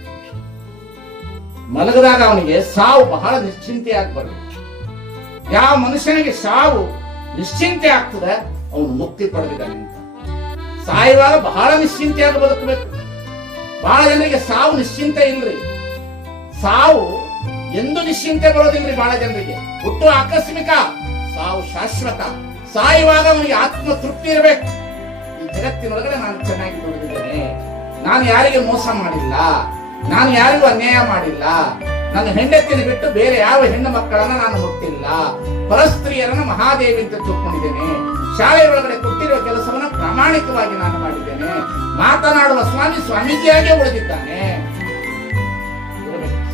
ಮಲಗದಾಗ ಅವನಿಗೆ ಸಾವು ಬಹಳ ನಿಶ್ಚಿಂತೆಯಾಗಿ ಬರ್ಬೇಕು. ಯಾವ ಮನುಷ್ಯನಿಗೆ ಸಾವು ನಿಶ್ಚಿಂತೆ ಆಗ್ತದೆ ಅವನು ಮುಕ್ತಿ ಪಡೆದಿದ್ದಾನೆ ಅಂತ. ಸಾಯುವಾಗ ಬಹಳ ನಿಶ್ಚಿಂತೆಯಾಗಿ ಬದುಕಬೇಕು. ಬಹಳ ಜನರಿಗೆ ಸಾವು ನಿಶ್ಚಿಂತೆ ಇಲ್ರಿ, ಸಾವು ಎಂದು ನಿಶ್ಚಿಂತೆ ಬರೋದಿಲ್ರಿ. ಬಹಳ ಜನರಿಗೆ ಹುಟ್ಟು ಆಕಸ್ಮಿಕ, ಸಾವು ಶಾಶ್ವತ. ಸಾಯುವಾಗ ಅವನಿಗೆ ಆತ್ಮ ತೃಪ್ತಿ ಇರಬೇಕು. ಈ ಜಗತ್ತಿನೊಳಗಡೆ ನಾನು ಚೆನ್ನಾಗಿ ದುಡಿದಿದ್ದೇನೆ, ನಾನು ಯಾರಿಗೆ ಮೋಸ ಮಾಡಿಲ್ಲ, ನಾನು ಯಾರಿಗೂ ಅನ್ಯಾಯ ಮಾಡಿಲ್ಲ, ನನ್ನ ಹೆಂಡತಿನ ಬಿಟ್ಟು ಬೇರೆ ಯಾವ ಹೆಣ್ಣು ಮಕ್ಕಳನ್ನ ನಾನು ಮುಟ್ಟಿಲ್ಲ, ಪರಸ್ತ್ರೀಯರನ್ನ ಮಹಾದೇವಿ ಅಂತ ತಿಳ್ಕೊಂಡಿದ್ದೇನೆ, ಶಾಲೆ ಒಳಗಡೆ ಕೊಟ್ಟಿರುವ ಕೆಲಸವನ್ನ ಪ್ರಾಮಾಣಿಕವಾಗಿ ನಾನು ಮಾಡಿದ್ದೇನೆ, ಮಾತನಾಡುವ ಸ್ವಾಮಿ ಸ್ವಾಮೀಜಿಯಾಗೇ ಉಳಿದಿದ್ದಾನೆ.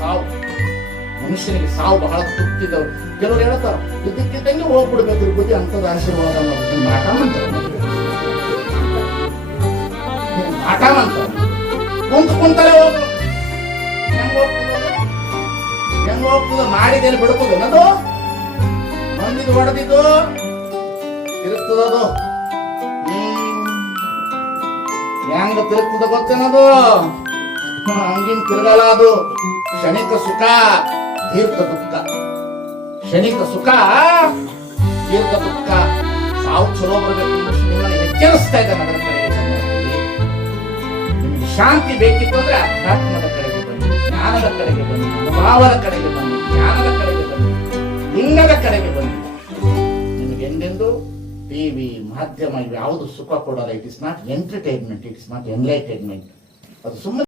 ಸಾವು ಮನುಷ್ಯನಿಗೆ ಸಾವು ಬಹಳ ತೃಪ್ತಿದವರು. ಕೆಲವರು ಹೇಳ್ತಾರೆ ಇದಕ್ಕಿದ್ದಂಗೆ ಹೋಗ್ಬಿಡ್ಬೇಕು ಬುದ್ಧಿ ಅಂತದ ಆಶೀರ್ವಾದ ಮಾಟ ಮಂತ್ರ ಕುಂತಲೇ ಹೋಗ್ಬೇಕು. ಹೆಂಗ್ ಹೋಗ್ತದ ಮಾಡಿದೇನು ಬಿಡ್ಬೋದು ಅನ್ನೋದು, ಮಂದಿದು ಹೊಡೆದಿದ್ದು ತಿರುಗ್ತದದು. ಹೆಂಗ ತಿರುಗ್ತದ ಗೊತ್ತೇನದು? ಹಂಗಿನ್ ತಿರುಗಲ್ಲ ಅದು. ಕ್ಷಣಿಕ ಸುಖ ದೀರ್ಘ ದುಃಖ, ಕ್ಷಣಿಕ ಸುಖ ದೀರ್ಘ ದುಃಖ. ಸಾವು ಚಲೋ ಬರಬೇಕು ನಿಮ್ಮನ್ನು ಎಚ್ಚರಿಸ್ತಾ ಇದ್ದಾನೆ. ಅದರ ಕಡೆಗೆ ನಿಮಗೆ ಶಾಂತಿ ಬೇಕಿತ್ತು ಅಂದ್ರೆ ಅಧ್ಯಾತ್ಮದ ಕಡೆಗೆ ಬನ್ನಿ, ಜ್ಞಾನದ ಕಡೆಗೆ ಬನ್ನಿ, ಅನುಭವದ ಕಡೆಗೆ ಬನ್ನಿ, ಜ್ಞಾನದ ಕಡೆಗೆ ಬನ್ನಿ, ಲಿಂಗದ ಕಡೆಗೆ ಬನ್ನಿ. ನಿಮಗೆ ಎಂದೆಂದು ಟಿವಿ ಮಾಧ್ಯಮ ಯಾವುದು ಸುಖ ಕೊಡಲ್ಲ. It is not entertainment, it is not enlightenment. ಅದು ಸುಮ್ಮನೆ